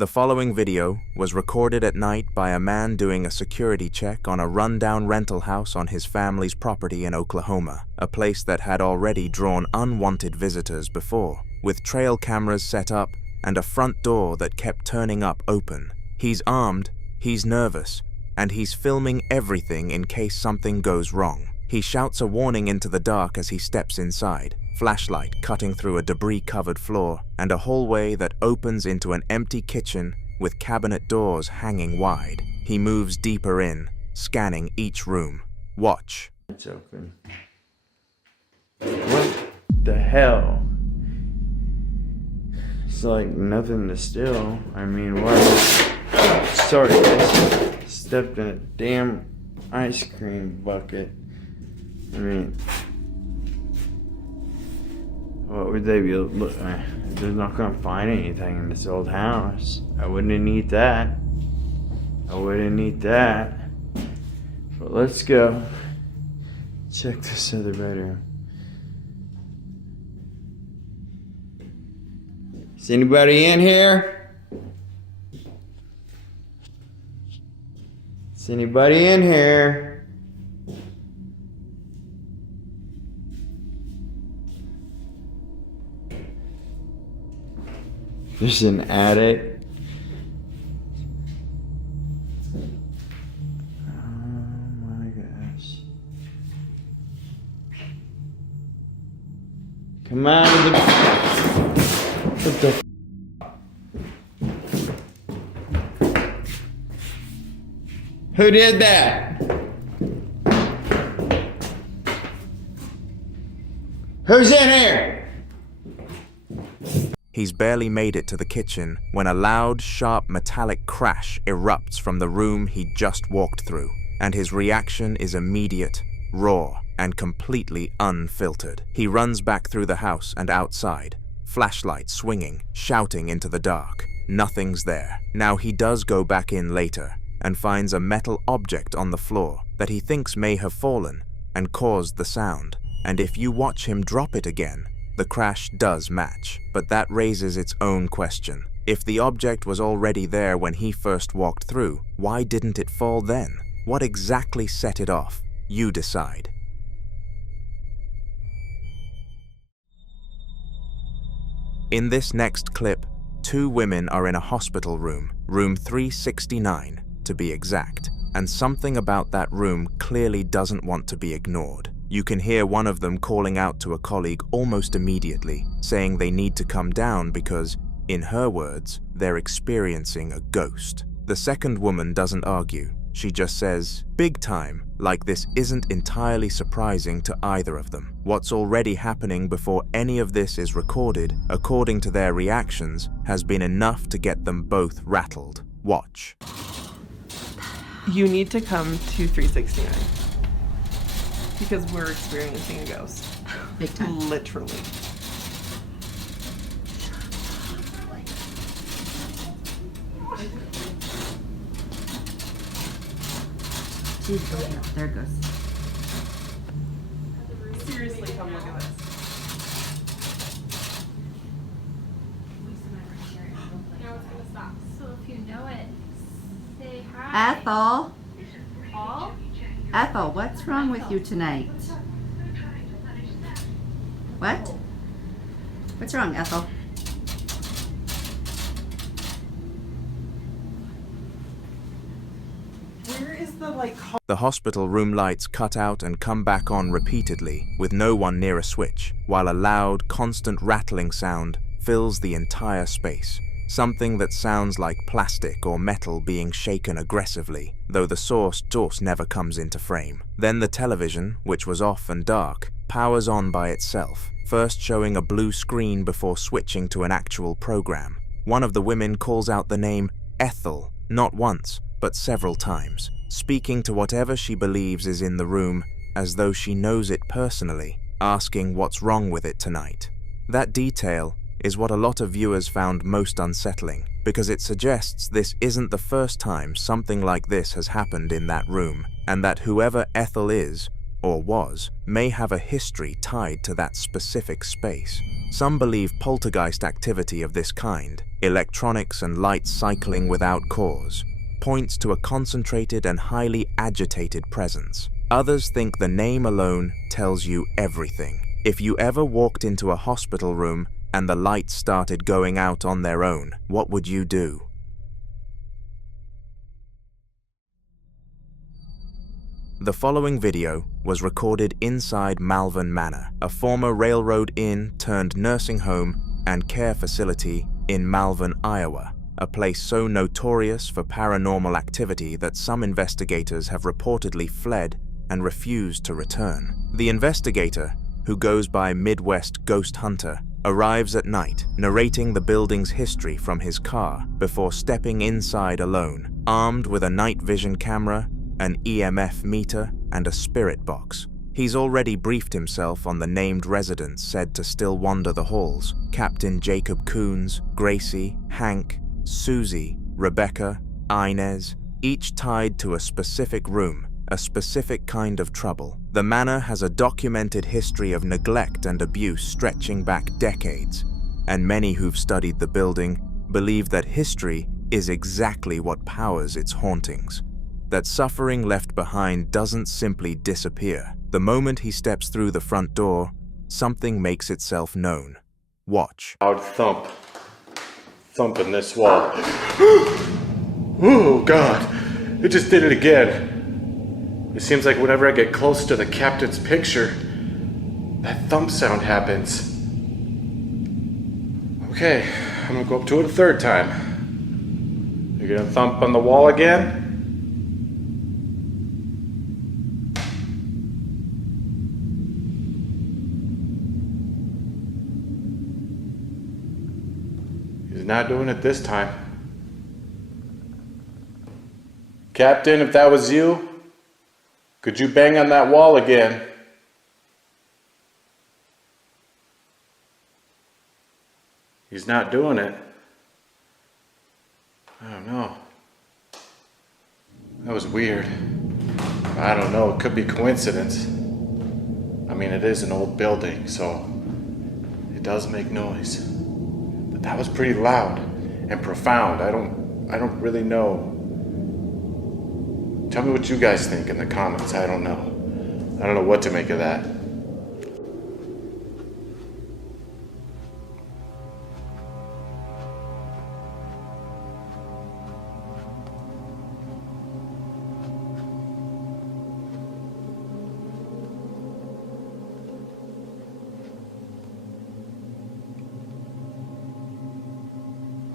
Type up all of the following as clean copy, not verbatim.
The following video was recorded at night by a man doing a security check on a rundown rental house on his family's property in Oklahoma, a place that had already drawn unwanted visitors before, with trail cameras set up and a front door that kept turning up open. He's armed, he's nervous, and he's filming everything in case something goes wrong. He shouts a warning into the dark as he steps inside, flashlight cutting through a debris-covered floor and a hallway that opens into an empty kitchen with cabinet doors hanging wide. He moves deeper in, scanning each room. Watch. It's open. What the hell? It's like nothing to steal. I mean, what? Sorry guys. Stepped in a damn ice cream bucket. I mean, what would they be? Look, they're not gonna find anything in this old house. I wouldn't need that. I wouldn't need that. But let's go check this other bedroom. Is anybody in here? Is anybody in here? There's an attic. Oh my gosh. Come on, what the Who did that? Who's in here? He's barely made it to the kitchen when a loud, sharp, metallic crash erupts from the room he just walked through, and his reaction is immediate, raw, and completely unfiltered. He runs back through the house and outside, flashlight swinging, shouting into the dark. Nothing's there. Now he does go back in later and finds a metal object on the floor that he thinks may have fallen and caused the sound, and if you watch him drop it again, the crash does match, but that raises its own question. If the object was already there when he first walked through, why didn't it fall then? What exactly set it off? You decide. In this next clip, two women are in a hospital room, room 369 to be exact, and something about that room clearly doesn't want to be ignored. You can hear one of them calling out to a colleague almost immediately, saying they need to come down because, in her words, they're experiencing a ghost. The second woman doesn't argue. She just says, "Big time," like this isn't entirely surprising to either of them. What's already happening before any of this is recorded, according to their reactions, has been enough to get them both rattled. Watch. You need to come to 369. Because we're experiencing a ghost. Big time. Literally. There it goes. Seriously, come look at this. Now it's gonna stop. So if you know it, say hi. Ethel, Paul? Ethel, what's wrong with you tonight? What? What's wrong, Ethel? Where is the The hospital room lights cut out and come back on repeatedly, with no one near a switch, while a loud, constant rattling sound fills the entire space. Something that sounds like plastic or metal being shaken aggressively, though the source never comes into frame. Then the television, which was off and dark, powers on by itself, first showing a blue screen before switching to an actual program. One of the women calls out the name Ethel, not once, but several times, speaking to whatever she believes is in the room as though she knows it personally, asking what's wrong with it tonight. That detail is what a lot of viewers found most unsettling, because it suggests this isn't the first time something like this has happened in that room, and that whoever Ethel is, or was, may have a history tied to that specific space. Some believe poltergeist activity of this kind, electronics and lights cycling without cause, points to a concentrated and highly agitated presence. Others think the name alone tells you everything. If you ever walked into a hospital room and the lights started going out on their own, what would you do? The following video was recorded inside Malvern Manor, a former railroad inn turned nursing home and care facility in Malvern, Iowa, a place so notorious for paranormal activity that some investigators have reportedly fled and refused to return. The investigator, who goes by Midwest Ghost Hunter, arrives at night, narrating the building's history from his car before stepping inside alone, armed with a night vision camera, an EMF meter, and a spirit box. He's already briefed himself on the named residents said to still wander the halls: Captain Jacob Coons, Gracie, Hank, Susie, Rebecca, Inez, each tied to a specific room, a specific kind of trouble. The manor has a documented history of neglect and abuse stretching back decades, and many who've studied the building believe that history is exactly what powers its hauntings. That suffering left behind doesn't simply disappear. The moment he steps through the front door, something makes itself known. Watch. Loud thump. Thumping this wall. Oh God, it just did it again. It seems like whenever I get close to the captain's picture, that thump sound happens. Okay, I'm gonna go up to it a third time. You're gonna thump on the wall again? He's not doing it this time. Captain, if that was you, could you bang on that wall again? He's not doing it. I don't know. That was weird. I don't know, it could be coincidence. I mean, it is an old building, so it does make noise. But that was pretty loud and profound. I don't really know. Tell me what you guys think in the comments. I don't know. I don't know what to make of that.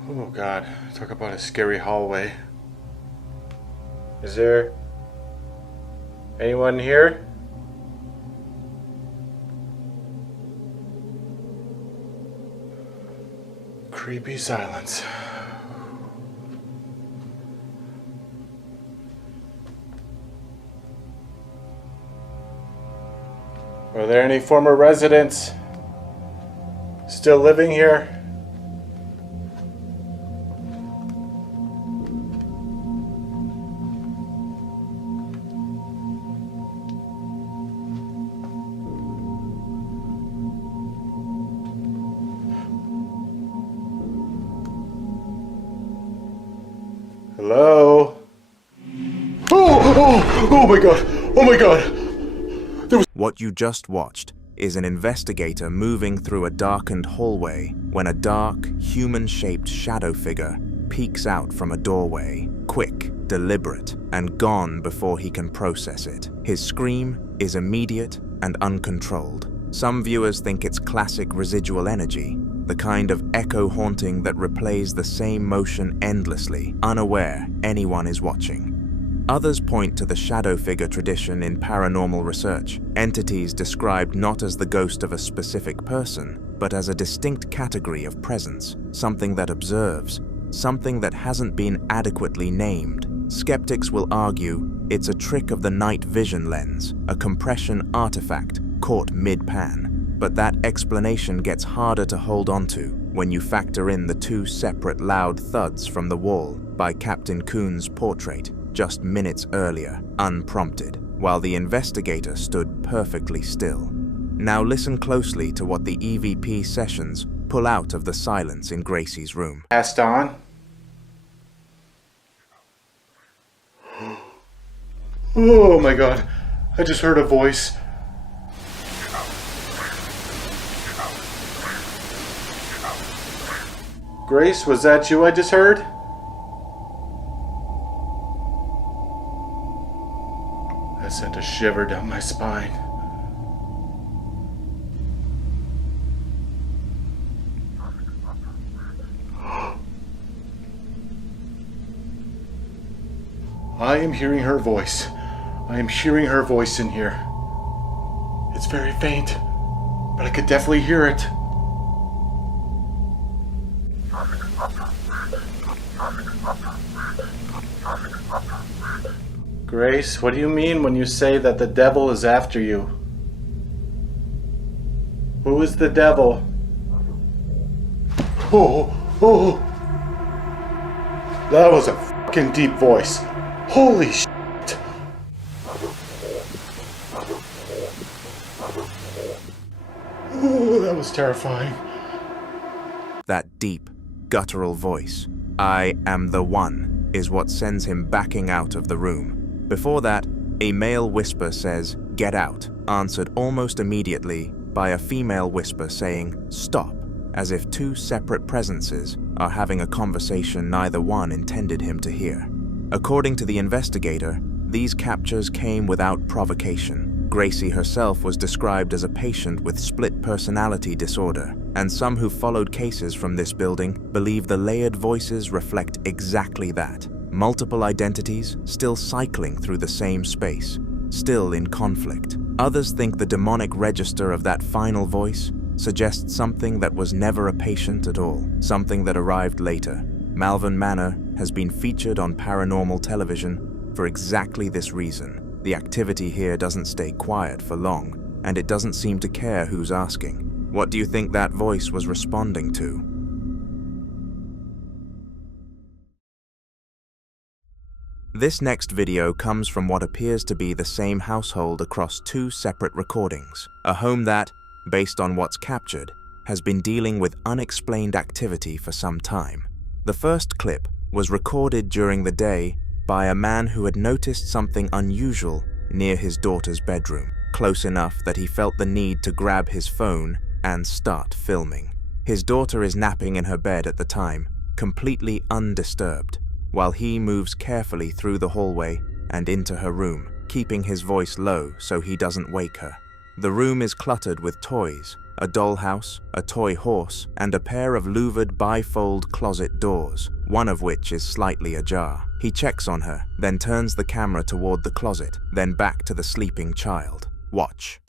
Oh God, talk about a scary hallway. Is there anyone here? Creepy silence. Are there any former residents still living here? Hello? Oh my God! Oh my God! What you just watched is an investigator moving through a darkened hallway when a dark, human-shaped shadow figure peeks out from a doorway, quick, deliberate, and gone before he can process it. His scream is immediate and uncontrolled. Some viewers think it's classic residual energy, the kind of echo haunting that replays the same motion endlessly, unaware anyone is watching. Others point to the shadow figure tradition in paranormal research, entities described not as the ghost of a specific person, but as a distinct category of presence, something that observes, something that hasn't been adequately named. Skeptics will argue it's a trick of the night vision lens, a compression artifact caught mid-pan. But that explanation gets harder to hold onto when you factor in the two separate loud thuds from the wall by Captain Coons' portrait just minutes earlier, unprompted, while the investigator stood perfectly still. Now listen closely to what the EVP sessions pull out of the silence in Gracie's room. Passed on. Oh my god, I just heard a voice. Grace, was that you I just heard? That sent a shiver down my spine. I am hearing her voice. I am hearing her voice in here. It's very faint, but I could definitely hear it. Grace, what do you mean when you say that the devil is after you? Who is the devil? Oh. That was a fucking deep voice. Holy shit. Oh, that was terrifying. That deep, guttural voice, "I am the one," is what sends him backing out of the room. Before that, a male whisper says, "Get out," answered almost immediately by a female whisper saying, "Stop," as if two separate presences are having a conversation neither one intended him to hear. According to the investigator, these captures came without provocation. Gracie herself was described as a patient with split personality disorder, and some who followed cases from this building believe the layered voices reflect exactly that. Multiple identities still cycling through the same space, still in conflict. Others think the demonic register of that final voice suggests something that was never a patient at all, something that arrived later. Malvern Manor has been featured on paranormal television for exactly this reason. The activity here doesn't stay quiet for long, and it doesn't seem to care who's asking. What do you think that voice was responding to? This next video comes from what appears to be the same household across two separate recordings. A home that, based on what's captured, has been dealing with unexplained activity for some time. The first clip was recorded during the day by a man who had noticed something unusual near his daughter's bedroom, close enough that he felt the need to grab his phone and start filming. His daughter is napping in her bed at the time, completely undisturbed, while he moves carefully through the hallway and into her room, keeping his voice low so he doesn't wake her. The room is cluttered with toys, a dollhouse, a toy horse, and a pair of louvered bifold closet doors, one of which is slightly ajar. He checks on her, then turns the camera toward the closet, then back to the sleeping child. Watch.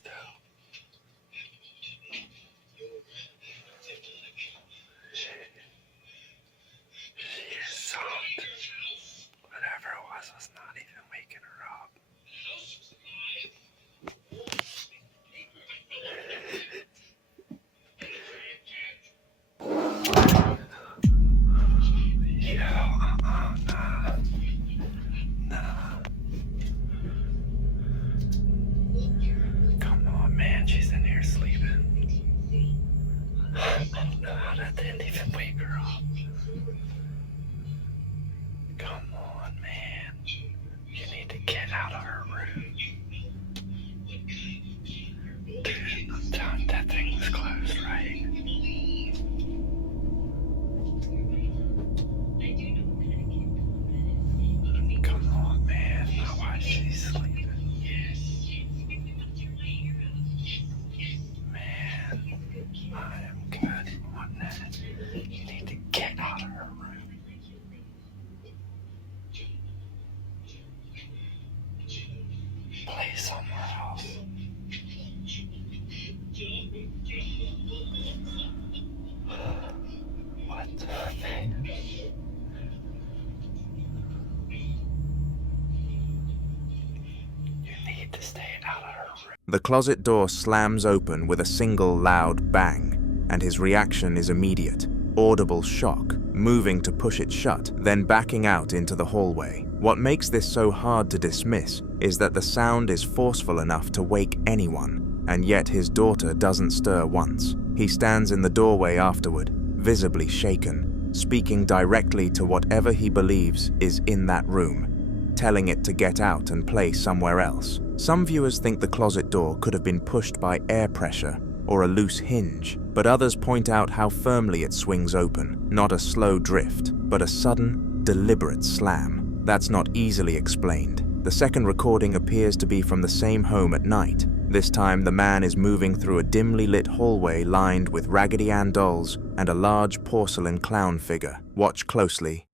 The closet door slams open with a single loud bang, and his reaction is immediate. Audible shock, moving to push it shut, then backing out into the hallway. What makes this so hard to dismiss is that the sound is forceful enough to wake anyone. and yet his daughter doesn't stir once. He stands in the doorway afterward, visibly shaken, speaking directly to whatever he believes is in that room, telling it to get out and play somewhere else. Some viewers think the closet door could have been pushed by air pressure or a loose hinge, but others point out how firmly it swings open, not a slow drift, but a sudden, deliberate slam. That's not easily explained. The second recording appears to be from the same home at night. This time the man is moving through a dimly lit hallway lined with Raggedy Ann dolls and a large porcelain clown figure. Watch closely.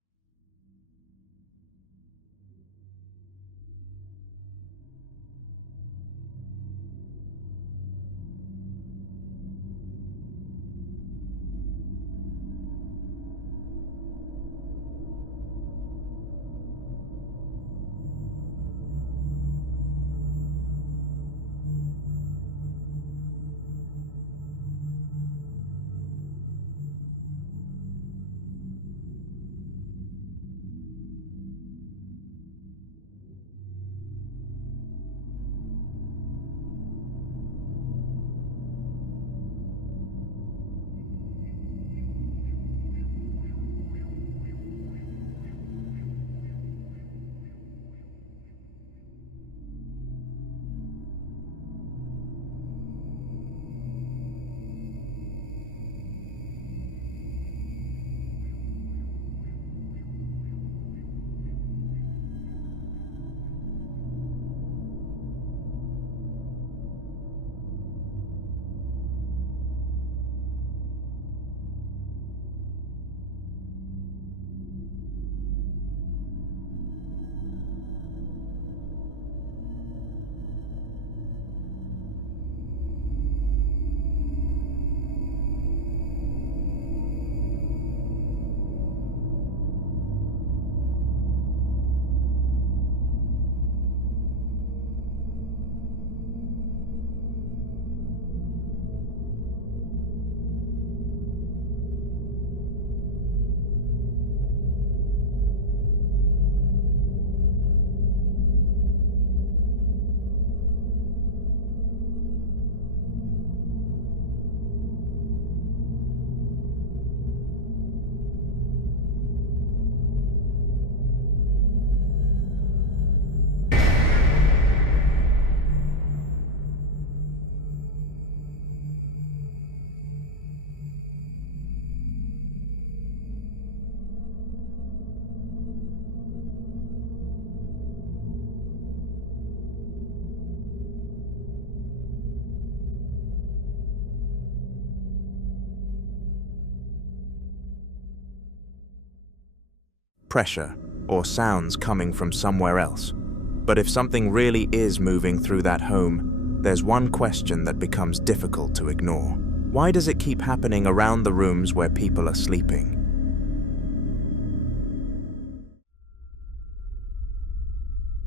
Pressure, or sounds coming from somewhere else. But if something really is moving through that home, there's one question that becomes difficult to ignore. Why does it keep happening around the rooms where people are sleeping?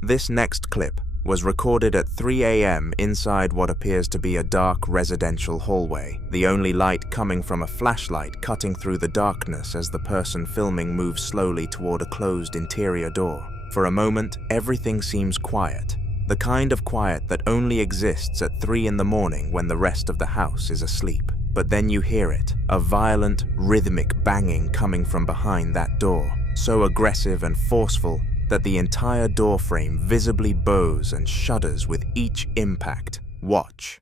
This next clip was recorded at 3 a.m. inside what appears to be a dark residential hallway, the only light coming from a flashlight cutting through the darkness as the person filming moves slowly toward a closed interior door. For a moment, everything seems quiet, the kind of quiet that only exists at 3 in the morning when the rest of the house is asleep. But then you hear it, a violent, rhythmic banging coming from behind that door, so aggressive and forceful that the entire doorframe visibly bows and shudders with each impact. Watch.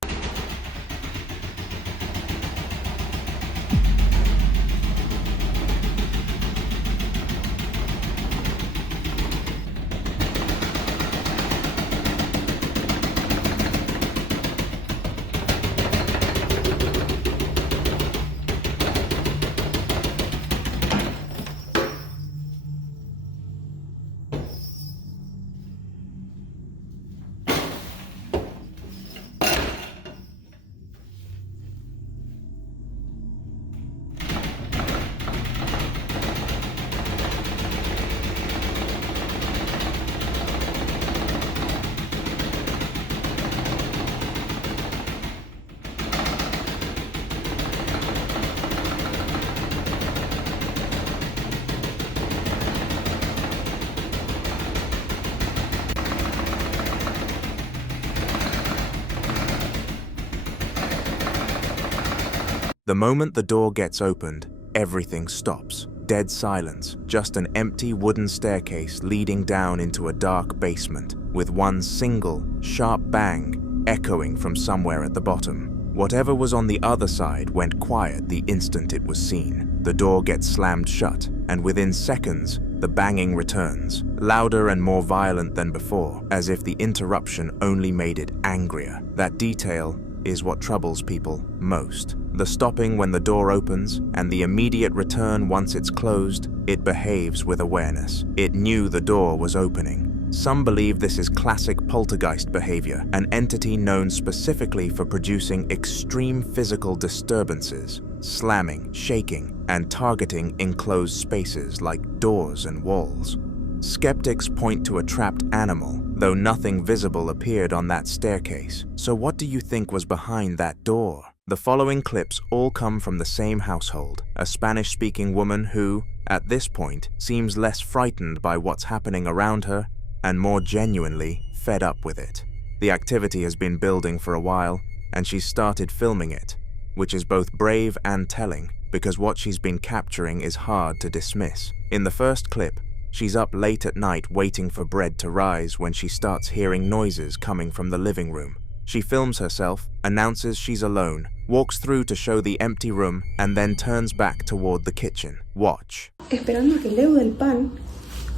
The moment the door gets opened, everything stops. Dead silence, just an empty wooden staircase leading down into a dark basement, with one single, sharp bang echoing from somewhere at the bottom. Whatever was on the other side went quiet the instant it was seen. The door gets slammed shut, and within seconds, the banging returns, louder and more violent than before, as if the interruption only made it angrier. That detail is what troubles people most. The stopping when the door opens and the immediate return once it's closed, it behaves with awareness. It knew the door was opening. Some believe this is classic poltergeist behavior, an entity known specifically for producing extreme physical disturbances, slamming, shaking, and targeting enclosed spaces like doors and walls. Skeptics point to a trapped animal, though nothing visible appeared on that staircase. So what do you think was behind that door? The following clips all come from the same household, a Spanish-speaking woman who, at this point, seems less frightened by what's happening around her and more genuinely fed up with it. The activity has been building for a while, and she's started filming it, which is both brave and telling, because what she's been capturing is hard to dismiss. In the first clip, she's up late at night waiting for bread to rise when she starts hearing noises coming from the living room. She films herself, announces she's alone, walks through to show the empty room, and then turns back toward the kitchen. Watch. Esperando a que leude el pan,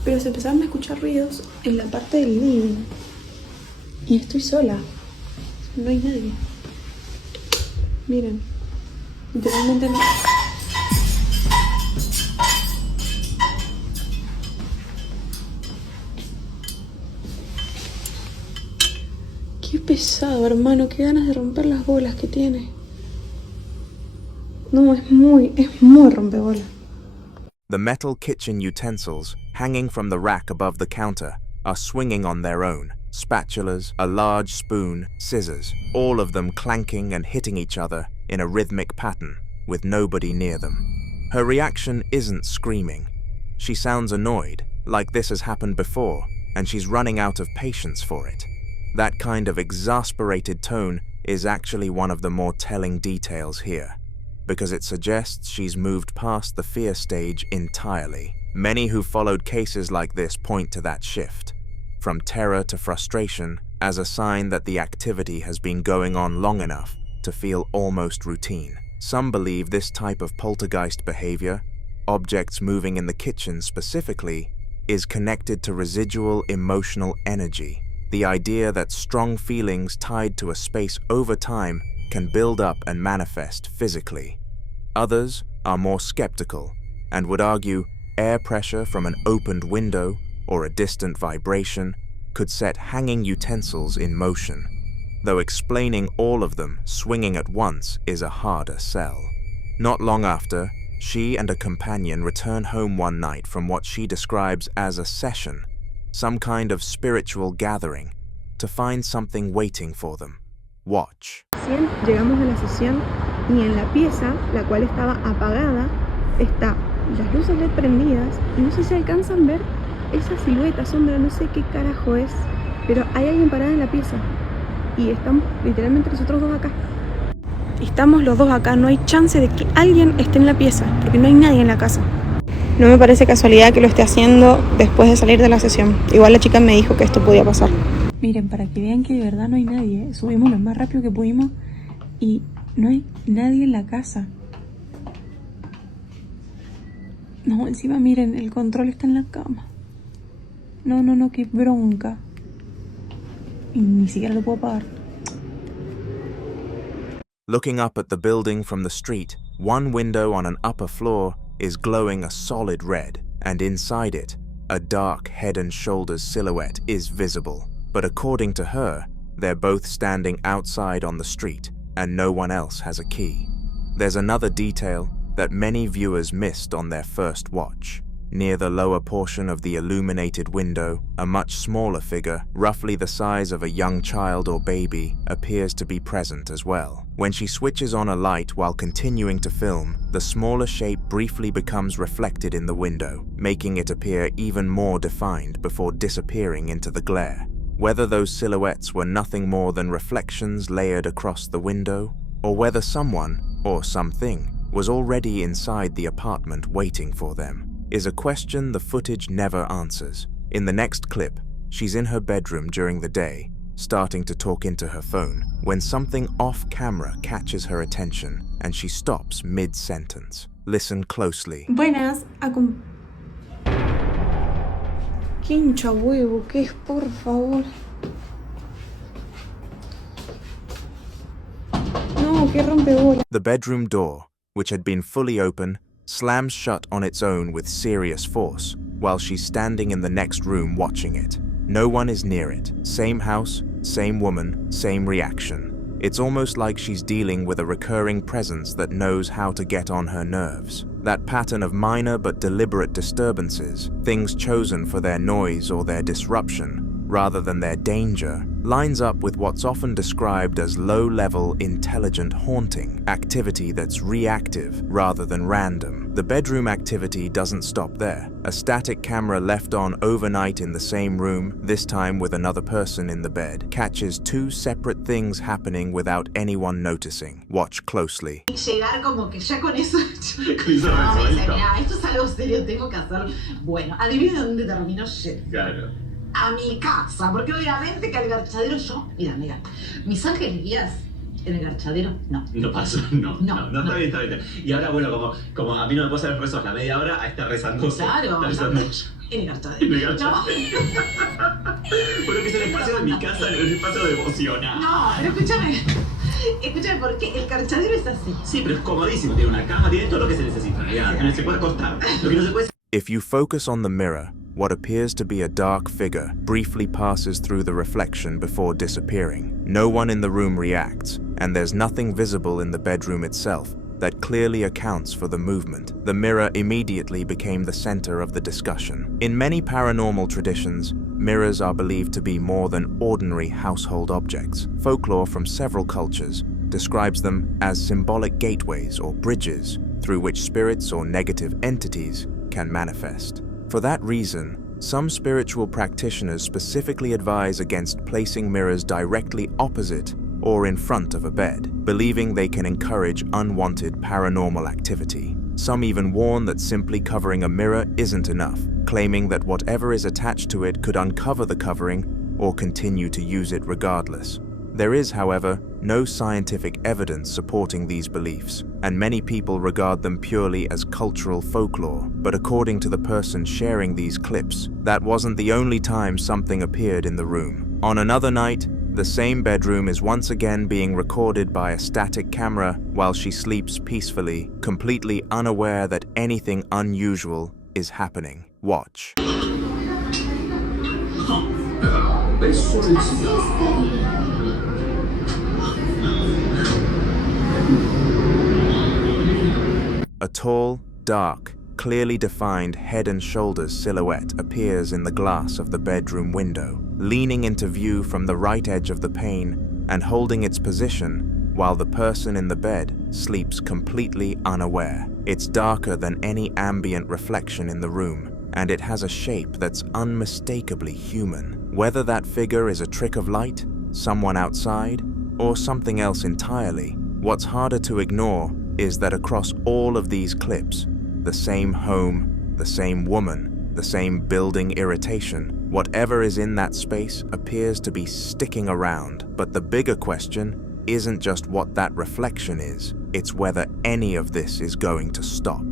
pero se empezaron a escuchar ruidos en la parte del living. Y estoy sola. No hay nadie. Miren. Literalmente no. Qué pesado, hermano. Qué ganas de romper las bolas que tiene. No, es muy rompebolas. The metal kitchen utensils, hanging from the rack above the counter, are swinging on their own. Spatulas, a large spoon, scissors, all of them clanking and hitting each other in a rhythmic pattern, with nobody near them. Her reaction isn't screaming. She sounds annoyed, like this has happened before, and she's running out of patience for it. That kind of exasperated tone is actually one of the more telling details here, because it suggests she's moved past the fear stage entirely. Many who followed cases like this point to that shift, from terror to frustration, as a sign that the activity has been going on long enough to feel almost routine. Some believe this type of poltergeist behavior, objects moving in the kitchen specifically, is connected to residual emotional energy, the idea that strong feelings tied to a space over time can build up and manifest physically. Others are more skeptical and would argue air pressure from an opened window or a distant vibration could set hanging utensils in motion, though explaining all of them swinging at once is a harder sell. Not long after, she and a companion return home one night from what she describes as a session, some kind of spiritual gathering, to find something waiting for them. Watch. Llegamos a la sesión y en la pieza, la cual estaba apagada, está las luces LED prendidas y no sé si alcanzan a ver esa silueta, sombra, no sé qué carajo es, pero hay alguien parado en la pieza y estamos literalmente nosotros dos acá. Estamos los dos acá, no hay chance de que alguien esté en la pieza, porque no hay nadie en la casa. No me parece casualidad que lo esté haciendo después de salir de la sesión. Igual la chica me dijo que esto podía pasar. Miren, para que vean que de verdad no hay nadie, subimos lo más rápido que pudimos y no hay nadie en la casa. No, encima miren, el control está en la cama. No, qué bronca. Y ni siquiera lo puedo apagar. Looking up at the building from the street, one window on an upper floor is glowing a solid red, and inside it, a dark head and shoulders silhouette is visible. But according to her, they're both standing outside on the street, and no one else has a key. There's another detail that many viewers missed on their first watch. Near the lower portion of the illuminated window, a much smaller figure, roughly the size of a young child or baby, appears to be present as well. When she switches on a light while continuing to film, the smaller shape briefly becomes reflected in the window, making it appear even more defined before disappearing into the glare. Whether those silhouettes were nothing more than reflections layered across the window, or whether someone, or something, was already inside the apartment waiting for them, is a question the footage never answers. In the next clip, she's in her bedroom during the day, starting to talk into her phone, when something off-camera catches her attention and she stops mid-sentence. Listen closely. Buenas, ¿Qué hincha huevo? ¿Qué es, por favor? No, que rompebola. The bedroom door, which had been fully open, slams shut on its own with serious force, while she's standing in the next room watching it. No one is near it. Same house, same woman, same reaction. It's almost like she's dealing with a recurring presence that knows how to get on her nerves. That pattern of minor but deliberate disturbances, things chosen for their noise or their disruption, rather than their danger, lines up with what's often described as low-level intelligent haunting, activity that's reactive rather than random. The bedroom activity doesn't stop there. A static camera left on overnight in the same room, this time with another person in the bed, catches two separate things happening without anyone noticing. Watch closely. Llegar como que ya con eso. No, me dice, mira, esto es algo serio, tengo que hacer. Bueno, adivina dónde terminó yendo. Claro. A mi casa, porque obviamente que al garchadero yo, mira, mis ángeles guías en el garchadero, no. No pasó, no, está bien, está bien. Y ahora, bueno, como a mí no me puedo hacer rezos la media hora, a estar rezando. Claro, en el garchadero. En el garchadero. Bueno, que es el espacio de mi casa, el espacio devocional. No, pero escúchame, porque el garchadero es así. Sí, pero es comodísimo, tiene una cama, tiene todo lo que se necesita. Ya, se puede acostar. Lo que no se puede. If you focus on the mirror, what appears to be a dark figure briefly passes through the reflection before disappearing. No one in the room reacts, and there's nothing visible in the bedroom itself that clearly accounts for the movement. The mirror immediately became the center of the discussion. In many paranormal traditions, mirrors are believed to be more than ordinary household objects. Folklore from several cultures describes them as symbolic gateways or bridges through which spirits or negative entities can manifest. For that reason, some spiritual practitioners specifically advise against placing mirrors directly opposite or in front of a bed, believing they can encourage unwanted paranormal activity. Some even warn that simply covering a mirror isn't enough, claiming that whatever is attached to it could uncover the covering or continue to use it regardless. There is, however, no scientific evidence supporting these beliefs, and many people regard them purely as cultural folklore. But according to the person sharing these clips, that wasn't the only time something appeared in the room. On another night, the same bedroom is once again being recorded by a static camera while she sleeps peacefully, completely unaware that anything unusual is happening. Watch. A tall, dark, clearly defined head and shoulders silhouette appears in the glass of the bedroom window, leaning into view from the right edge of the pane and holding its position while the person in the bed sleeps completely unaware. It's darker than any ambient reflection in the room, and it has a shape that's unmistakably human. Whether that figure is a trick of light, someone outside, or something else entirely, what's harder to ignore is that across all of these clips, the same home, the same woman, the same building irritation, whatever is in that space appears to be sticking around. But the bigger question isn't just what that reflection is, it's whether any of this is going to stop.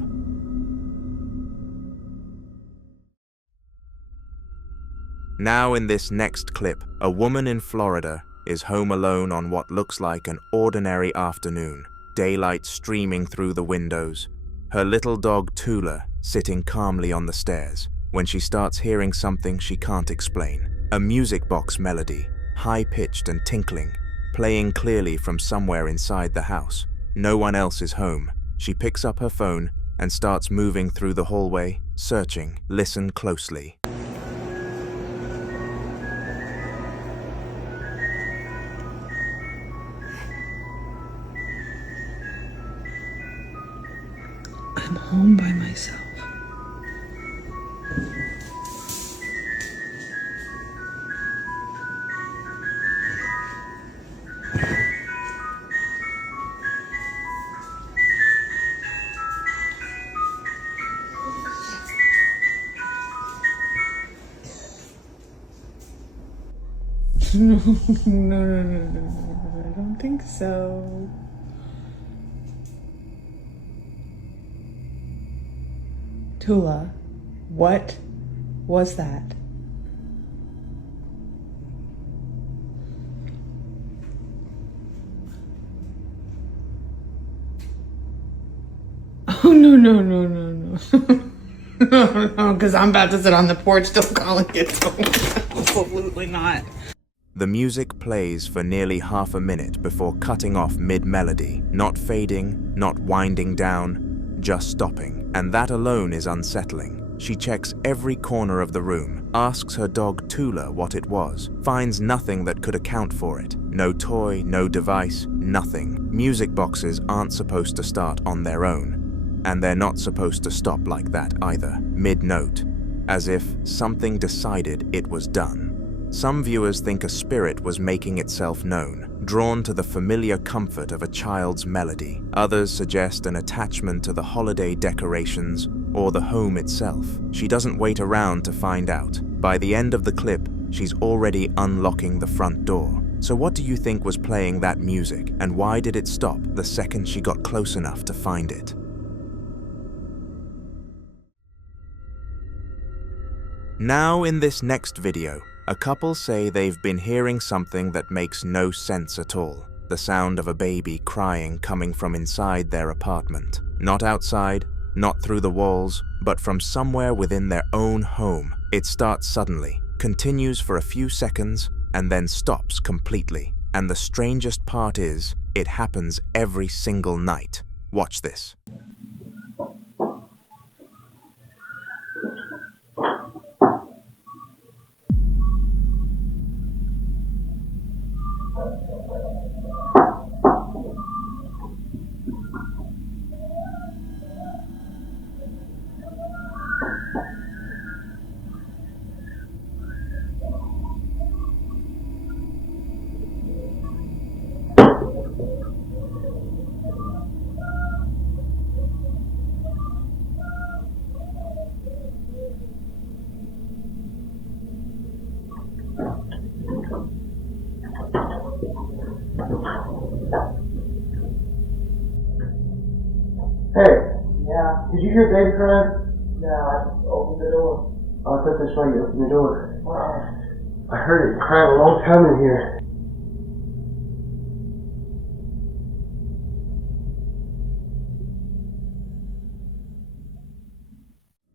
Now in this next clip, a woman in Florida is home alone on what looks like an ordinary afternoon. Daylight streaming through the windows, her little dog Tula sitting calmly on the stairs, when she starts hearing something she can't explain. A music box melody, high-pitched and tinkling, playing clearly from somewhere inside the house. No one else is home. She picks up her phone and starts moving through the hallway, searching. Listen closely. I'm home by myself. No, I don't think so. Tula, what was that? Oh, no. No, because I'm about to sit on the porch still calling it. So absolutely not. The music plays for nearly half a minute before cutting off mid-melody, not fading, not winding down, just stopping. And that alone is unsettling. She checks every corner of the room, asks her dog Tula what it was, finds nothing that could account for it. No toy, no device, nothing. Music boxes aren't supposed to start on their own. And they're not supposed to stop like that either, mid-note, as if something decided it was done. Some viewers think a spirit was making itself known, drawn to the familiar comfort of a child's melody. Others suggest an attachment to the holiday decorations or the home itself. She doesn't wait around to find out. By the end of the clip, she's already unlocking the front door. So what do you think was playing that music, and why did it stop the second she got close enough to find it? Now in this next video, a couple say they've been hearing something that makes no sense at all. The sound of a baby crying coming from inside their apartment. Not outside, not through the walls, but from somewhere within their own home. It starts suddenly, continues for a few seconds, and then stops completely. And the strangest part is, it happens every single night. Watch this. Hey. Yeah. Did you hear baby crying? No, I just opened the door. Oh, I thought that's why you opened the door. I heard it crying a long time in here.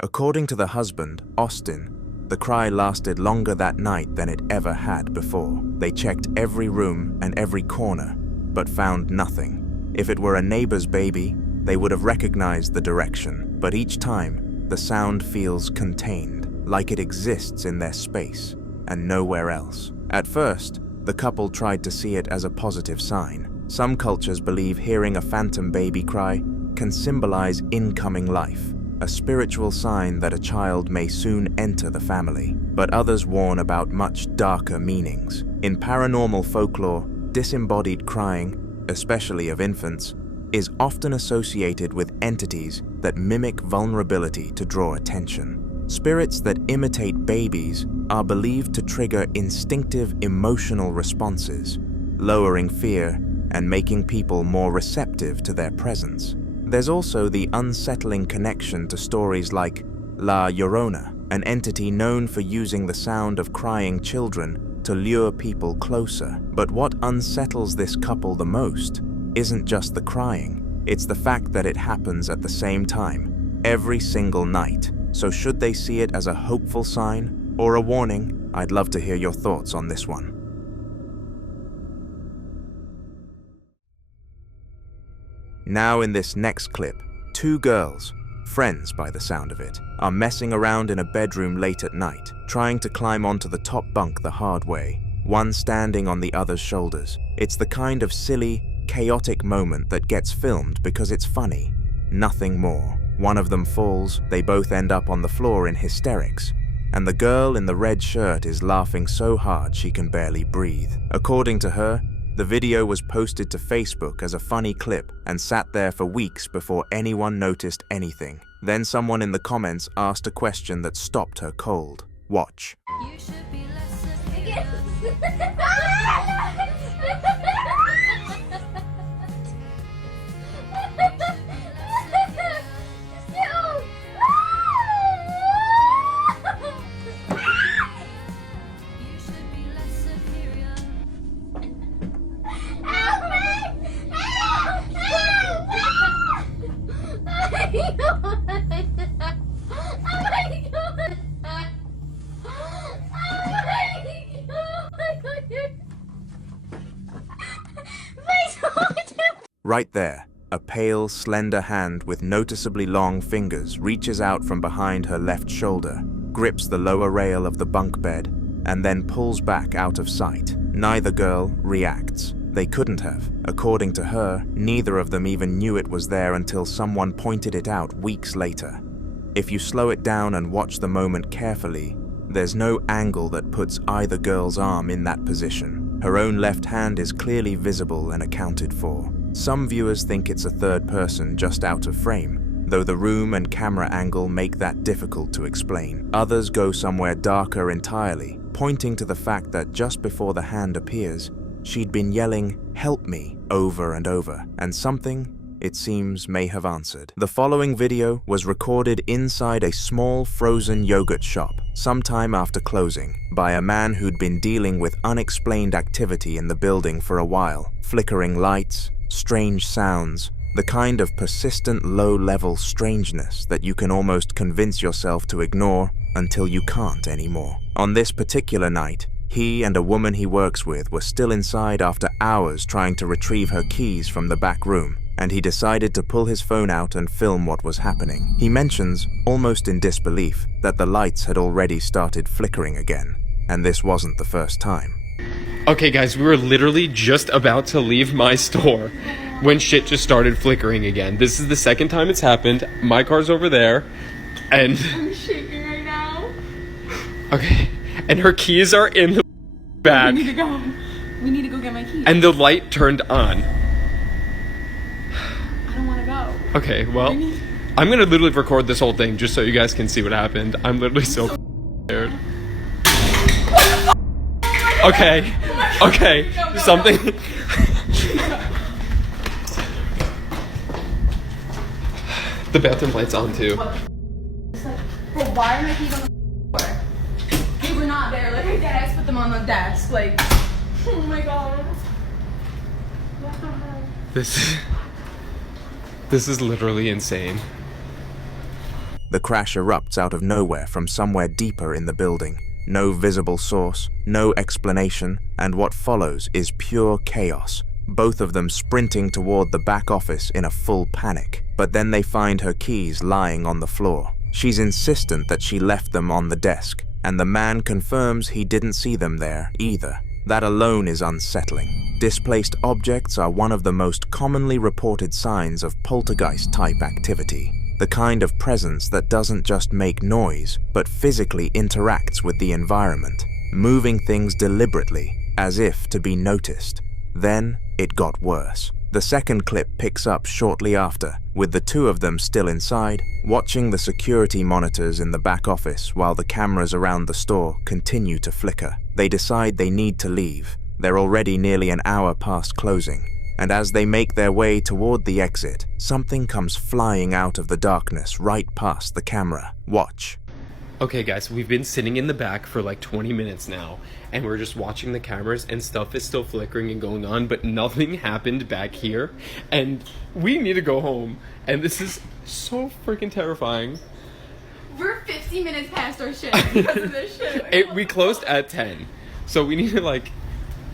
According to the husband, Austin, the cry lasted longer that night than it ever had before. They checked every room and every corner, but found nothing. If it were a neighbor's baby, they would have recognized the direction, but each time, the sound feels contained, like it exists in their space and nowhere else. At first, the couple tried to see it as a positive sign. Some cultures believe hearing a phantom baby cry can symbolize incoming life, a spiritual sign that a child may soon enter the family. But others warn about much darker meanings. In paranormal folklore, disembodied crying, especially of infants, is often associated with entities that mimic vulnerability to draw attention. Spirits that imitate babies are believed to trigger instinctive emotional responses, lowering fear and making people more receptive to their presence. There's also the unsettling connection to stories like La Llorona, an entity known for using the sound of crying children to lure people closer. But what unsettles this couple the most isn't just the crying, it's the fact that it happens at the same time, every single night. So should they see it as a hopeful sign or a warning? I'd love to hear your thoughts on this one. Now in this next clip, two girls, friends by the sound of it, are messing around in a bedroom late at night, trying to climb onto the top bunk the hard way, one standing on the other's shoulders. It's the kind of silly, chaotic moment that gets filmed because it's funny, nothing more. One of them falls, they both end up on the floor in hysterics, and the girl in the red shirt is laughing so hard she can barely breathe. According to her, the video was posted to Facebook as a funny clip and sat there for weeks before anyone noticed anything. Then someone in the comments asked a question that stopped her cold. Watch. You should be less Right there, a pale, slender hand with noticeably long fingers reaches out from behind her left shoulder, grips the lower rail of the bunk bed, and then pulls back out of sight. Neither girl reacts. They couldn't have. According to her, neither of them even knew it was there until someone pointed it out weeks later. If you slow it down and watch the moment carefully, there's no angle that puts either girl's arm in that position. Her own left hand is clearly visible and accounted for. Some viewers think it's a third person just out of frame, though the room and camera angle make that difficult to explain. Others go somewhere darker entirely, pointing to the fact that just before the hand appears, she'd been yelling, "Help me," over and over, and something, it seems, may have answered. The following video was recorded inside a small frozen yogurt shop sometime after closing by a man who'd been dealing with unexplained activity in the building for a while. Flickering lights, strange sounds, the kind of persistent low-level strangeness that you can almost convince yourself to ignore until you can't anymore. On this particular night, he and a woman he works with were still inside after hours trying to retrieve her keys from the back room, and he decided to pull his phone out and film what was happening. He mentions, almost in disbelief, that the lights had already started flickering again, and this wasn't the first time. Okay guys, we were literally just about to leave my store when shit just started flickering again. This is the second time it's happened. My car's over there, and... I'm shaking right now. Okay, and her keys are in the bag. We need to go. We need to go get my keys. And the light turned on. I don't want to go. Okay, well, I'm gonna literally record this whole thing just so you guys can see what happened. I'm literally so scared. Okay, okay, something. The bathroom light's on too. Bro, why are my keys on the floor? They were not there. Like, I deadass put them on the desk. Like, oh my god. What the hell? This is literally insane. The crash erupts out of nowhere from somewhere deeper in the building. No visible source, no explanation, and what follows is pure chaos. Both of them sprinting toward the back office in a full panic. But then they find her keys lying on the floor. She's insistent that she left them on the desk, and the man confirms he didn't see them there either. That alone is unsettling. Displaced objects are one of the most commonly reported signs of poltergeist-type activity. The kind of presence that doesn't just make noise, but physically interacts with the environment, moving things deliberately, as if to be noticed. Then, it got worse. The second clip picks up shortly after, with the two of them still inside, watching the security monitors in the back office while the cameras around the store continue to flicker. They decide they need to leave. They're already nearly an hour past closing. And as they make their way toward the exit, something comes flying out of the darkness right past the camera. Watch. Okay guys, we've been sitting in the back for like 20 minutes now, and we're just watching the cameras, and stuff is still flickering and going on, but nothing happened back here, and we need to go home, and this is so freaking terrifying. We're 50 minutes past our shift because of this shit. We closed at 10, so we need to like...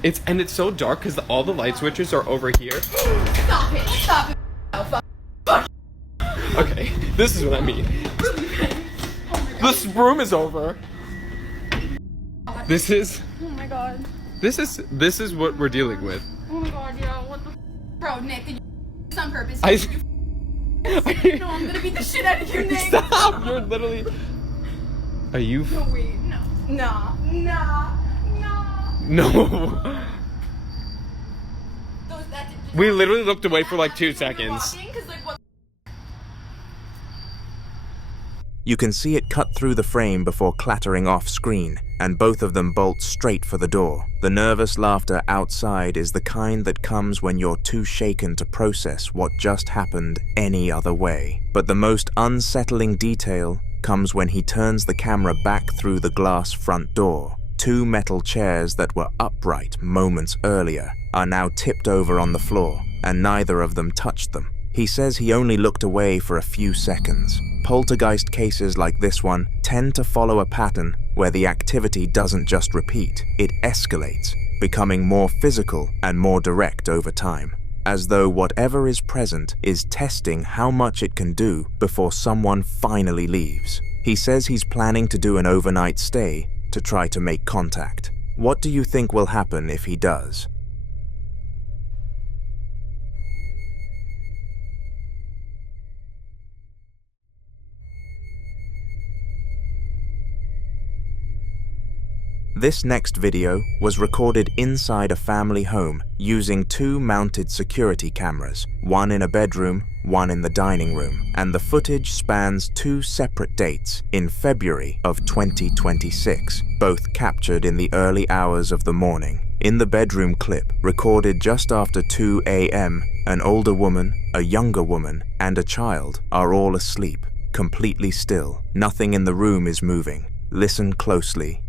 It's so dark because all the light switches are over here. Stop it! Stop it! Oh, fuck. Okay, this is what I mean. This room is over. This is... Oh my god. This is what we're dealing with. Oh my god, yo, what the Bro, Nick, did you this on purpose? No, I'm gonna beat the shit out of you, Nick. Stop! You're literally... Are you... No, wait, no. Nah. No. We literally looked away for like 2 seconds. You can see it cut through the frame before clattering off screen, and both of them bolt straight for the door. The nervous laughter outside is the kind that comes when you're too shaken to process what just happened any other way. But the most unsettling detail comes when he turns the camera back through the glass front door. Two metal chairs that were upright moments earlier are now tipped over on the floor, and neither of them touched them. He says he only looked away for a few seconds. Poltergeist cases like this one tend to follow a pattern where the activity doesn't just repeat, it escalates, becoming more physical and more direct over time, as though whatever is present is testing how much it can do before someone finally leaves. He says he's planning to do an overnight stay to try to make contact. What do you think will happen if he does? This next video was recorded inside a family home using two mounted security cameras, one in a bedroom, one in the dining room, and the footage spans two separate dates in February of 2026, both captured in the early hours of the morning. In the bedroom clip, recorded just after 2 a.m., an older woman, a younger woman, and a child are all asleep, completely still. Nothing in the room is moving. Listen closely.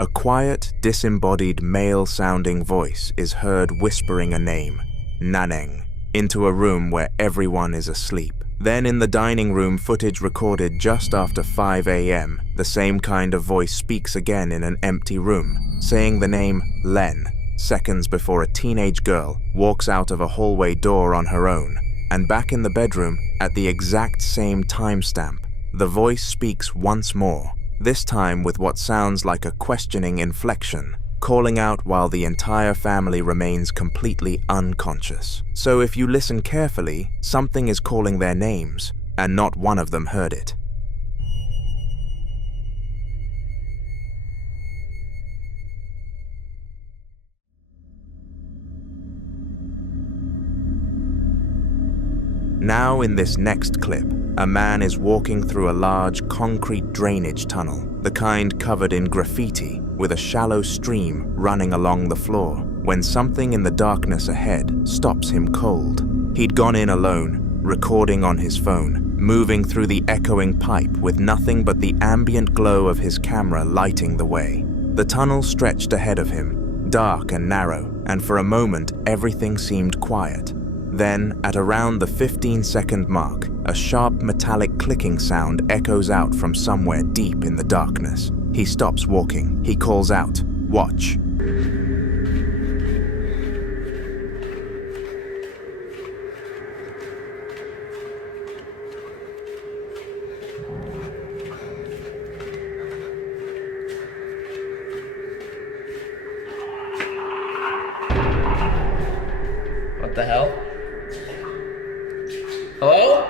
A quiet, disembodied male-sounding voice is heard whispering a name, Naneng, into a room where everyone is asleep. Then in the dining room, footage recorded just after 5 a.m., the same kind of voice speaks again in an empty room, saying the name Len, seconds before a teenage girl walks out of a hallway door on her own. And back in the bedroom, at the exact same timestamp, the voice speaks once more, this time with what sounds like a questioning inflection, calling out while the entire family remains completely unconscious. So if you listen carefully, something is calling their names, and not one of them heard it. Now in this next clip, a man is walking through a large concrete drainage tunnel, the kind covered in graffiti, with a shallow stream running along the floor, when something in the darkness ahead stops him cold. He'd gone in alone, recording on his phone, moving through the echoing pipe with nothing but the ambient glow of his camera lighting the way. The tunnel stretched ahead of him, dark and narrow, and for a moment everything seemed quiet. Then, at around the 15-second mark, a sharp metallic clicking sound echoes out from somewhere deep in the darkness. He stops walking. He calls out, "Watch." What the hell? Hello?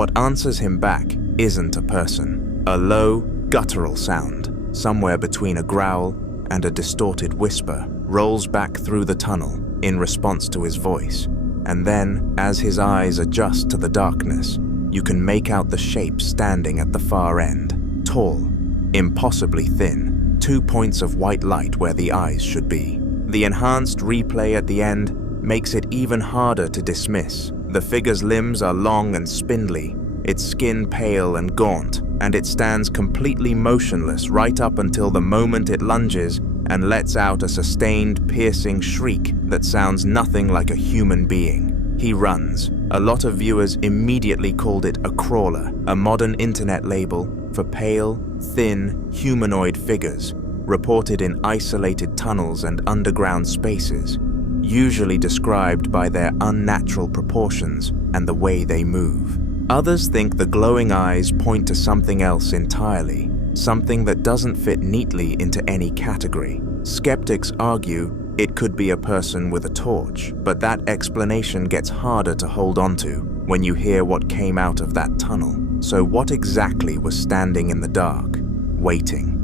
What answers him back isn't a person. A low, guttural sound, somewhere between a growl and a distorted whisper, rolls back through the tunnel in response to his voice. And then, as his eyes adjust to the darkness, you can make out the shape standing at the far end. Tall, impossibly thin, 2 points of white light where the eyes should be. The enhanced replay at the end makes it even harder to dismiss. The figure's limbs are long and spindly, its skin pale and gaunt, and it stands completely motionless right up until the moment it lunges and lets out a sustained, piercing shriek that sounds nothing like a human being. He runs. A lot of viewers immediately called it a crawler, a modern internet label for pale, thin, humanoid figures, reported in isolated tunnels and underground spaces, usually described by their unnatural proportions and the way they move. Others think the glowing eyes point to something else entirely, something that doesn't fit neatly into any category. Skeptics argue it could be a person with a torch, but that explanation gets harder to hold onto when you hear what came out of that tunnel. So what exactly was standing in the dark, waiting?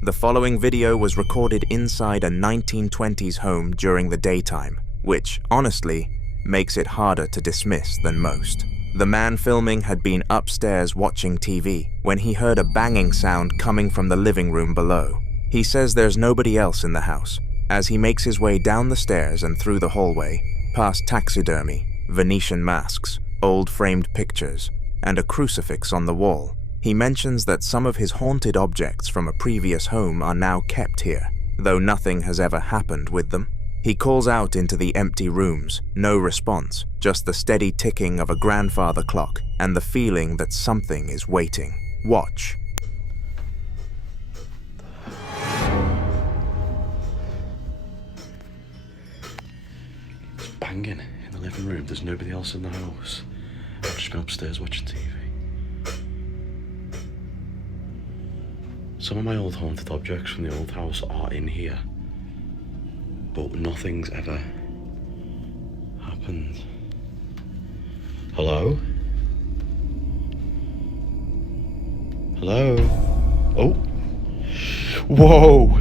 The following video was recorded inside a 1920s home during the daytime, which, honestly, makes it harder to dismiss than most. The man filming had been upstairs watching TV when he heard a banging sound coming from the living room below. He says there's nobody else in the house. As he makes his way down the stairs and through the hallway, past taxidermy, Venetian masks, old framed pictures, and a crucifix on the wall, he mentions that some of his haunted objects from a previous home are now kept here, though nothing has ever happened with them. He calls out into the empty rooms, no response, just the steady ticking of a grandfather clock and the feeling that something is waiting. Watch. It's banging in the living room. There's nobody else in the house. I've just been upstairs watching TV. Some of my old haunted objects from the old house are in here, but nothing's ever happened. Hello? Hello? Oh! Whoa!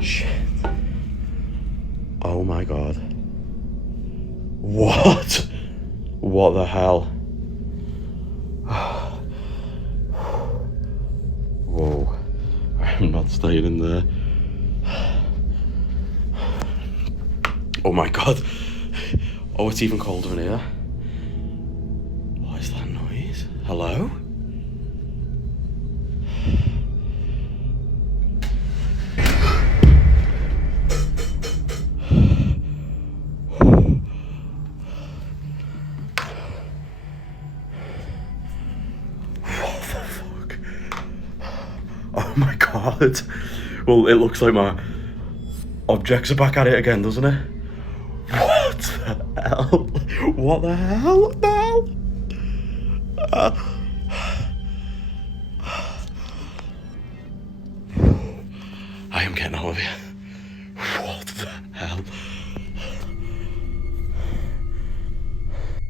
Shit. Oh my god. What? What the hell? Whoa, I'm not staying in there. Oh my god. Oh, it's even colder in here. What is that noise? Hello? Oh my god. Well, it looks like my objects are back at it again, doesn't it? What the hell? What the hell? What the hell? I am getting out of here. What the hell?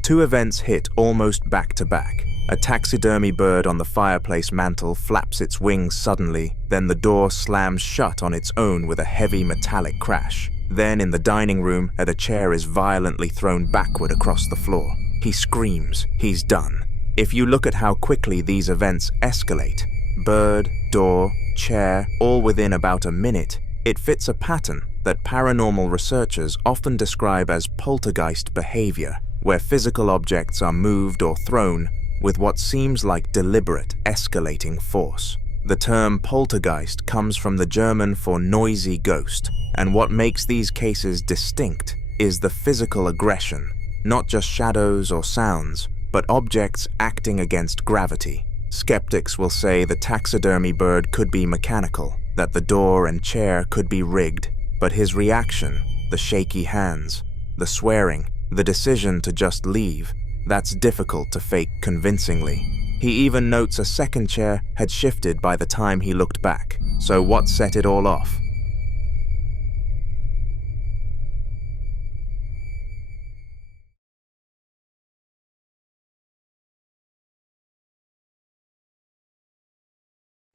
Two events hit almost back to back. A taxidermy bird on the fireplace mantel flaps its wings suddenly, then the door slams shut on its own with a heavy metallic crash. Then in the dining room, a chair is violently thrown backward across the floor. He screams. He's done. If you look at how quickly these events escalate, bird, door, chair, all within about a minute, it fits a pattern that paranormal researchers often describe as poltergeist behavior, where physical objects are moved or thrown with what seems like deliberate, escalating force. The term poltergeist comes from the German for noisy ghost, and what makes these cases distinct is the physical aggression, not just shadows or sounds, but objects acting against gravity. Skeptics will say the taxidermy bird could be mechanical, that the door and chair could be rigged, but his reaction, the shaky hands, the swearing, the decision to just leave, that's difficult to fake convincingly. He even notes a second chair had shifted by the time he looked back. So what set it all off?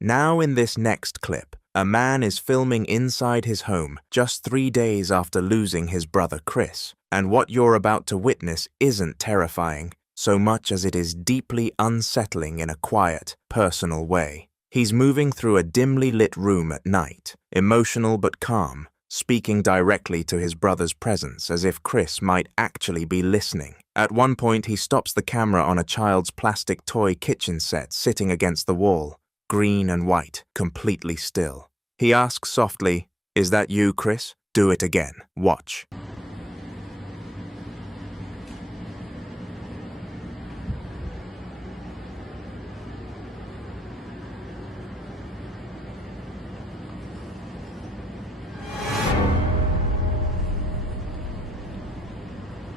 Now in this next clip, a man is filming inside his home just 3 days after losing his brother Chris. And what you're about to witness isn't terrifying, so much as it is deeply unsettling in a quiet, personal way. He's moving through a dimly lit room at night, emotional but calm, speaking directly to his brother's presence as if Chris might actually be listening. At one point, he stops the camera on a child's plastic toy kitchen set sitting against the wall, green and white, completely still. He asks softly, "Is that you, Chris? Do it again. Watch."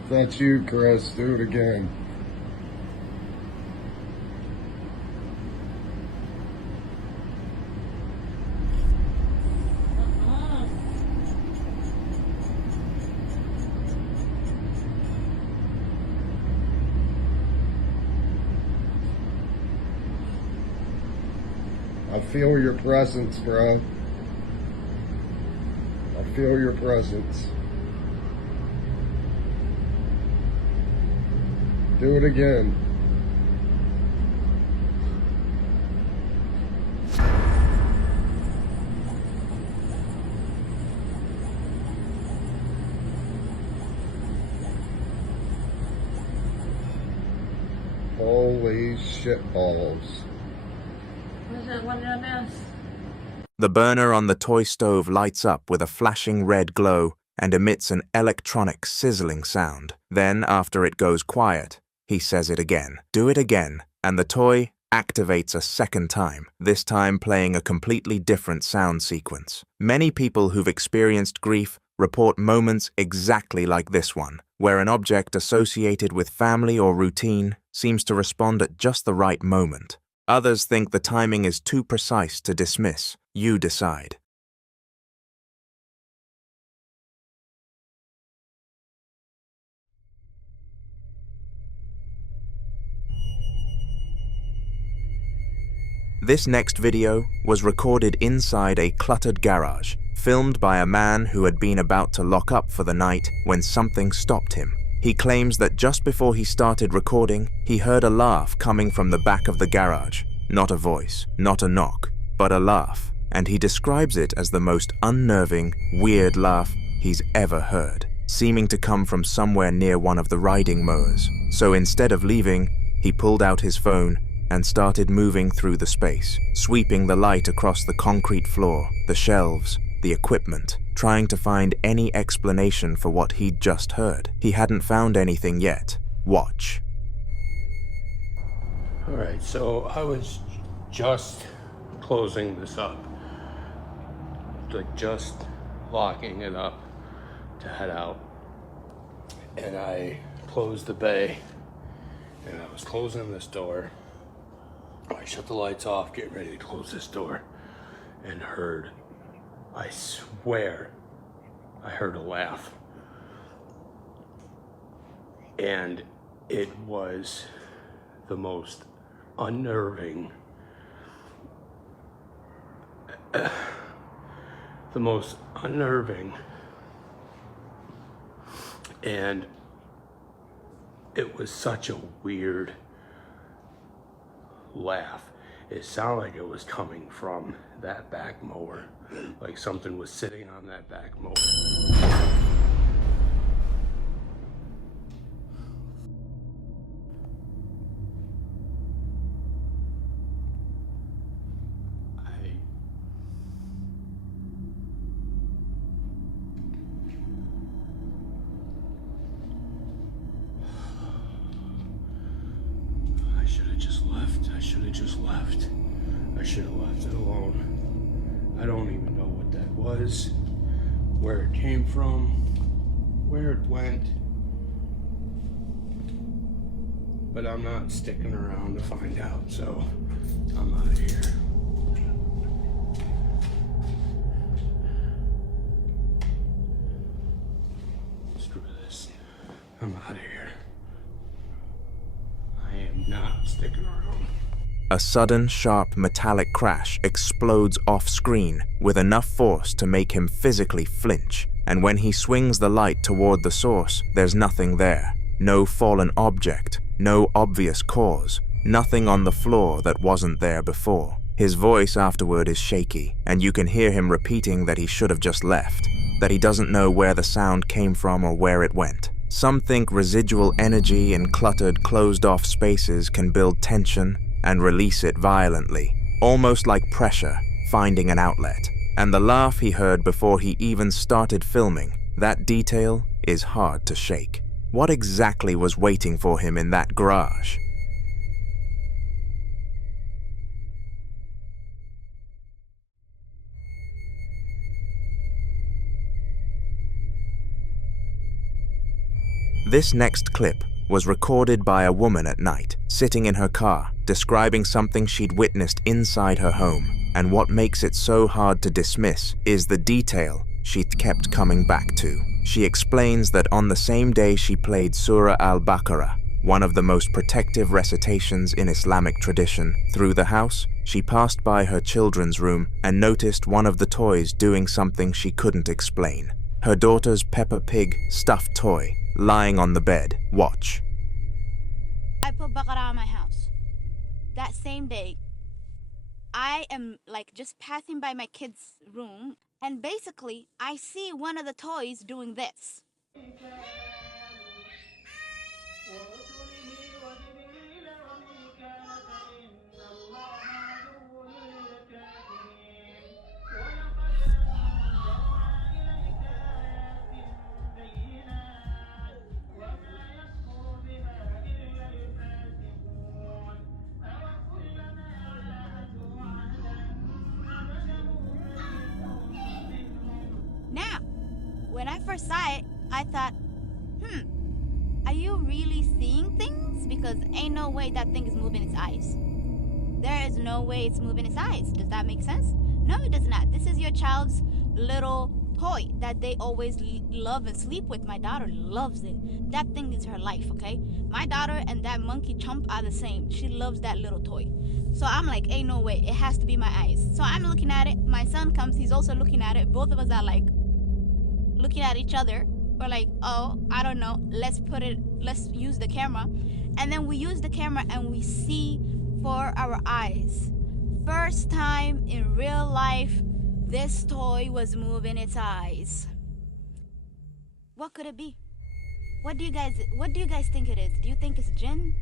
That's you, Chris. Do it again. I feel your presence, bro. I feel your presence. Do it again. Holy shitballs. What did I miss? The burner on the toy stove lights up with a flashing red glow and emits an electronic sizzling sound. Then, after it goes quiet, he says it again. Do it again, and the toy activates a second time, this time playing a completely different sound sequence. Many people who've experienced grief report moments exactly like this one, where an object associated with family or routine seems to respond at just the right moment. Others think the timing is too precise to dismiss. You decide. This next video was recorded inside a cluttered garage, filmed by a man who had been about to lock up for the night when something stopped him. He claims that just before he started recording, he heard a laugh coming from the back of the garage. Not a voice, not a knock, but a laugh. And he describes it as the most unnerving, weird laugh he's ever heard, seeming to come from somewhere near one of the riding mowers. So instead of leaving, he pulled out his phone and started moving through the space, sweeping the light across the concrete floor, the shelves, the equipment, trying to find any explanation for what he'd just heard. He hadn't found anything yet. Watch. Alright, so I was just closing this up. Like just locking it up to head out. And I closed the bay and I was closing this door. I shut the lights off, getting ready to close this door, and heard, I swear, I heard a laugh. And it was the most unnerving, and it was such a weird laugh. It sounded like it was coming from that back mower, like something was sitting on that back mower. I should have just left. I should have left it alone. I don't even know what that was, where it came from, where it went. but I'm not sticking around to find out, so I'm out of here. Screw this. I'm out of here. I am not sticking around. A sudden, sharp metallic crash explodes off-screen with enough force to make him physically flinch, and when he swings the light toward the source, there's nothing there. No fallen object, no obvious cause, nothing on the floor that wasn't there before. His voice afterward is shaky, and you can hear him repeating that he should have just left, that he doesn't know where the sound came from or where it went. Some think residual energy in cluttered, closed-off spaces can build tension and release it violently, almost like pressure finding an outlet. And the laugh he heard before he even started filming, that detail is hard to shake. What exactly was waiting for him in that garage? This next clip was recorded by a woman at night, sitting in her car, describing something she'd witnessed inside her home. And what makes it so hard to dismiss is the detail she kept coming back to. She explains that on the same day she played Surah al-Baqarah, one of the most protective recitations in Islamic tradition, through the house, she passed by her children's room and noticed one of the toys doing something she couldn't explain. Her daughter's Peppa Pig stuffed toy lying on the bed. Watch. I put Baqarah on my house. That same day, I am just passing by my kid's room, and basically I see one of the toys doing this. Now, when I first saw it, I thought, are you really seeing things? Because ain't no way that thing is moving its eyes. There is no way it's moving its eyes. Does that make sense? No, it does not. This is your child's little toy that they always love and sleep with. My daughter loves it. That thing is her life, okay? My daughter and that monkey chump are the same. She loves that little toy. So I'm like, ain't no way. It has to be my eyes. So I'm looking at it. My son comes. He's also looking at it. Both of us are like, looking at each other. We're like, oh, I don't know, let's use the camera. And then we use the camera and we see for our eyes. First time in real life, this toy was moving its eyes. What could it be? What do you guys think it is? Do you think it's jinn?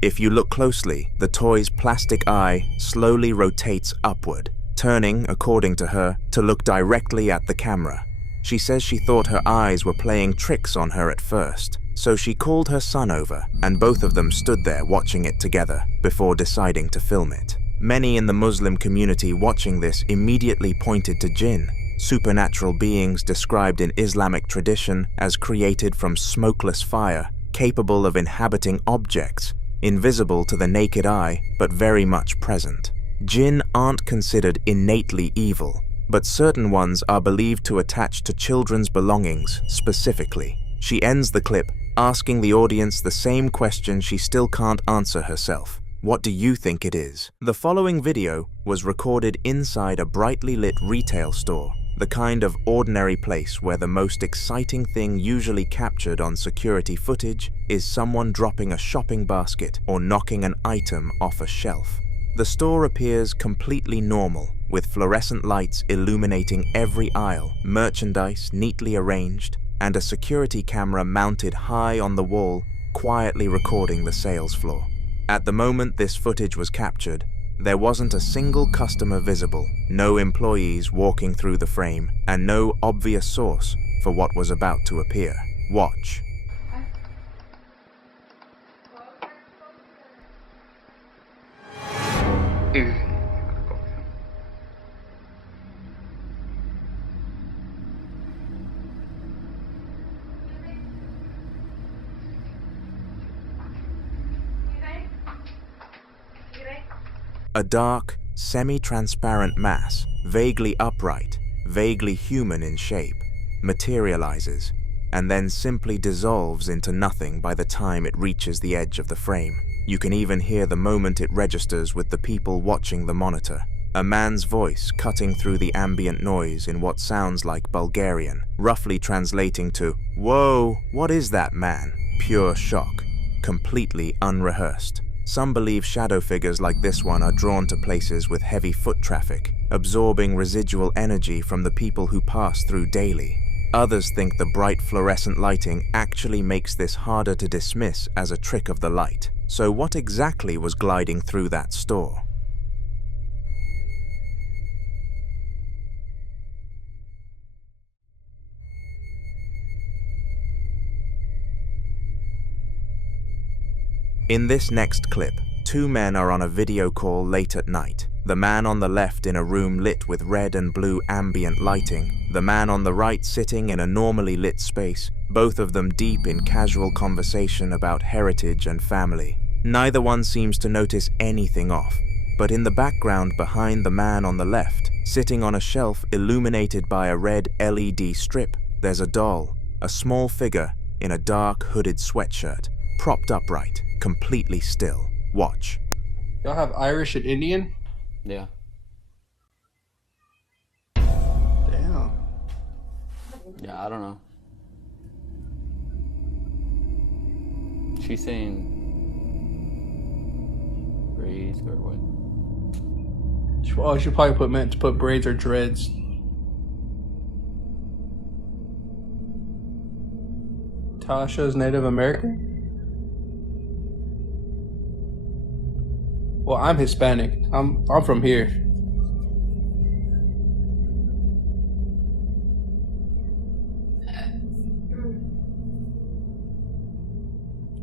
If you look closely, the toy's plastic eye slowly rotates upward, turning, according to her, to look directly at the camera. She says she thought her eyes were playing tricks on her at first, so she called her son over, and both of them stood there watching it together before deciding to film it. Many in the Muslim community watching this immediately pointed to jinn, supernatural beings described in Islamic tradition as created from smokeless fire, capable of inhabiting objects, invisible to the naked eye, but very much present. Jinn aren't considered innately evil, but certain ones are believed to attach to children's belongings specifically. She ends the clip asking the audience the same question she still can't answer herself. What do you think it is? The following video was recorded inside a brightly lit retail store, the kind of ordinary place where the most exciting thing usually captured on security footage is someone dropping a shopping basket or knocking an item off a shelf. The store appears completely normal, with fluorescent lights illuminating every aisle, merchandise neatly arranged, and a security camera mounted high on the wall, quietly recording the sales floor. At the moment this footage was captured, there wasn't a single customer visible, no employees walking through the frame, and no obvious source for what was about to appear. Watch. A dark, semi-transparent mass, vaguely upright, vaguely human in shape, materializes, and then simply dissolves into nothing by the time it reaches the edge of the frame. You can even hear the moment it registers with the people watching the monitor. A man's voice cutting through the ambient noise in what sounds like Bulgarian, roughly translating to, "Whoa, what is that, man?" Pure shock, completely unrehearsed. Some believe shadow figures like this one are drawn to places with heavy foot traffic, absorbing residual energy from the people who pass through daily. Others think the bright fluorescent lighting actually makes this harder to dismiss as a trick of the light. So what exactly was gliding through that store? In this next clip, two men are on a video call late at night. The man on the left in a room lit with red and blue ambient lighting, the man on the right sitting in a normally lit space, both of them deep in casual conversation about heritage and family. Neither one seems to notice anything off, but in the background behind the man on the left, sitting on a shelf illuminated by a red LED strip, there's a doll, a small figure in a dark hooded sweatshirt, propped upright, completely still. Watch. Y'all have Irish and Indian? Yeah. Damn. Yeah, I don't know. She's saying braids or what? Oh, she probably meant to put braids or dreads. Tasha's Native American? Well, I'm Hispanic. I'm from here.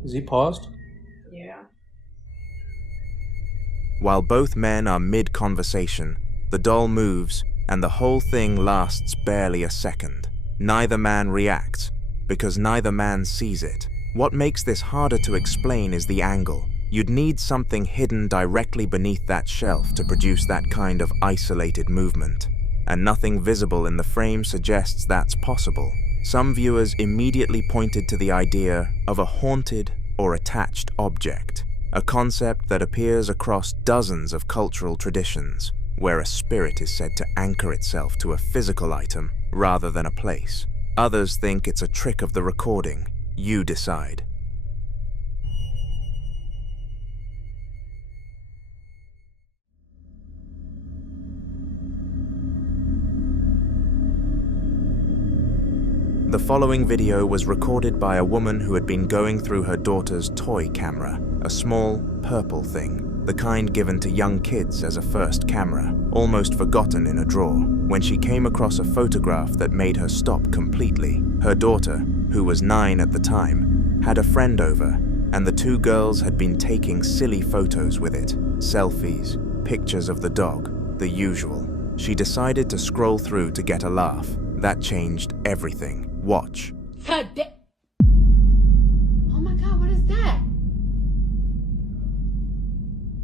Is he paused? Yeah. While both men are mid-conversation, the doll moves, and the whole thing lasts barely a second. Neither man reacts, because neither man sees it. What makes this harder to explain is the angle. You'd need something hidden directly beneath that shelf to produce that kind of isolated movement, and nothing visible in the frame suggests that's possible. Some viewers immediately pointed to the idea of a haunted or attached object, a concept that appears across dozens of cultural traditions, where a spirit is said to anchor itself to a physical item rather than a place. Others think it's a trick of the recording. You decide. The following video was recorded by a woman who had been going through her daughter's toy camera, a small, purple thing, the kind given to young kids as a first camera, almost forgotten in a drawer, when she came across a photograph that made her stop completely. Her daughter, who was 9 at the time, had a friend over, and the two girls had been taking silly photos with it, selfies, pictures of the dog, the usual. She decided to scroll through to get a laugh. That changed everything. Watch. God damn. Oh my God, what is that?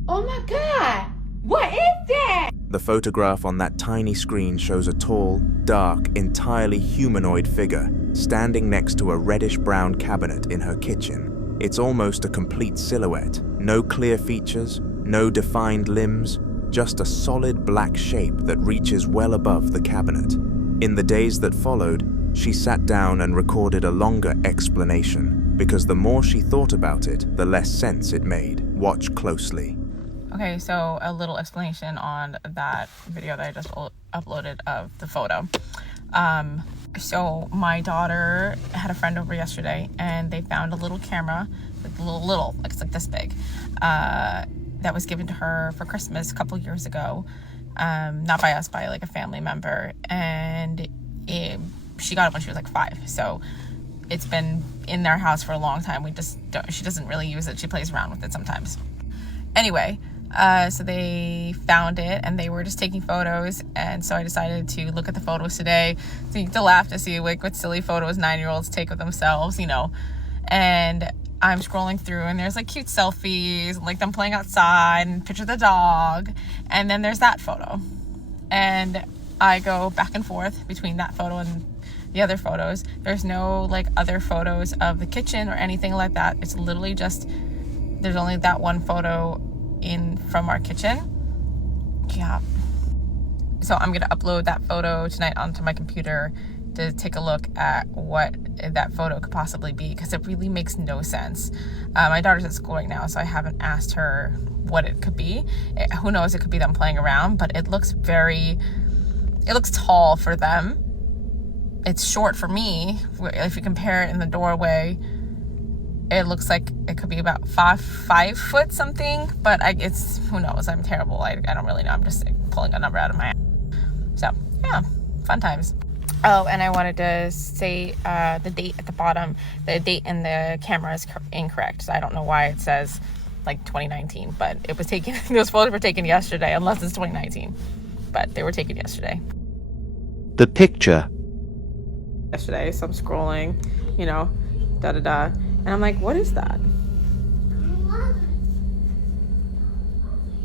Oh my God, what is that? The photograph on that tiny screen shows a tall, dark, entirely humanoid figure standing next to a reddish-brown cabinet in her kitchen. It's almost a complete silhouette. No clear features, no defined limbs, just a solid black shape that reaches well above the cabinet. In the days that followed, she sat down and recorded a longer explanation, because the more she thought about it, the less sense it made. Watch closely. Okay, so a little explanation on that video that I just uploaded of the photo. So my daughter had a friend over yesterday, and they found a little camera, like little, like it's like this big, that was given to her for Christmas a couple years ago. Not by us, by like a family member, and she got it when she was like 5, so it's been in their house for a long time. She doesn't really use it. She plays around with it sometimes. Anyway, so they found it and they were just taking photos, and so I decided to look at the photos today to laugh to see like what silly photos 9-year-olds take of themselves, you know. And I'm scrolling through and there's like cute selfies, like them playing outside and picture of the dog. And then there's that photo. And I go back and forth between that photo and the other photos. There's no like other photos of the kitchen or anything like that. It's literally just, there's only that one photo from our kitchen. Yeah. So I'm gonna upload that photo tonight onto my computer to take a look at what that photo could possibly be, because it really makes no sense. My daughter's at school right now, so I haven't asked her what it could be. Who knows, it could be them playing around, but it looks tall for them. It's short for me. If you compare it in the doorway, it looks like it could be about 5 foot something, but who knows, I'm terrible. I don't really know. I'm just pulling a number out of my ass. So yeah, fun times. Oh, and I wanted to say the date at the bottom. The date in the camera is incorrect. So I don't know why it says like 2019, but it was taken. Those photos were taken yesterday, unless it's 2019. But they were taken yesterday. The picture. Yesterday, so I'm scrolling, and I'm like, what is that?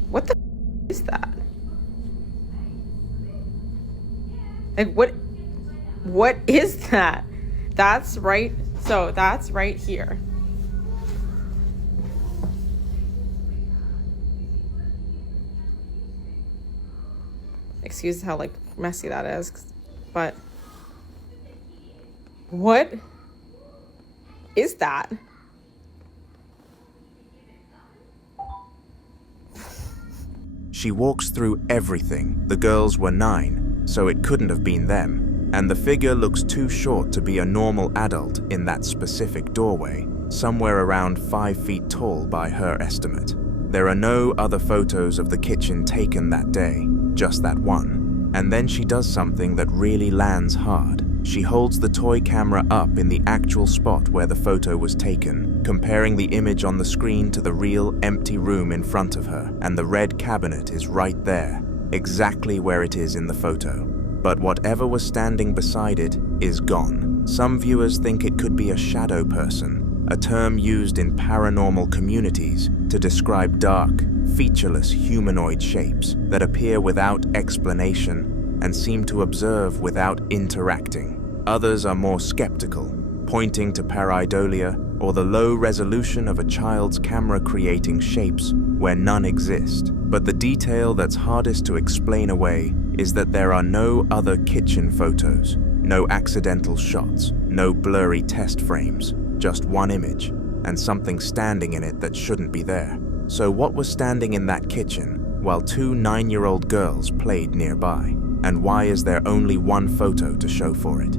What the is that? Like, what is that? That's right here. Excuse how like messy that is, but what is that? She walks through everything. The girls were 9, so it couldn't have been them. And the figure looks too short to be a normal adult in that specific doorway, somewhere around 5 feet tall by her estimate. There are no other photos of the kitchen taken that day, just that one. And then she does something that really lands hard. She holds the toy camera up in the actual spot where the photo was taken, comparing the image on the screen to the real empty room in front of her, and the red cabinet is right there, exactly where it is in the photo. But whatever was standing beside it is gone. Some viewers think it could be a shadow person, a term used in paranormal communities to describe dark, featureless humanoid shapes that appear without explanation and seem to observe without interacting. Others are more skeptical, pointing to pareidolia or the low resolution of a child's camera creating shapes where none exist. But the detail that's hardest to explain away is that there are no other kitchen photos, no accidental shots, no blurry test frames, just one image, and something standing in it that shouldn't be there. So what was standing in that kitchen while 2 9-year-old girls played nearby? And why is there only one photo to show for it?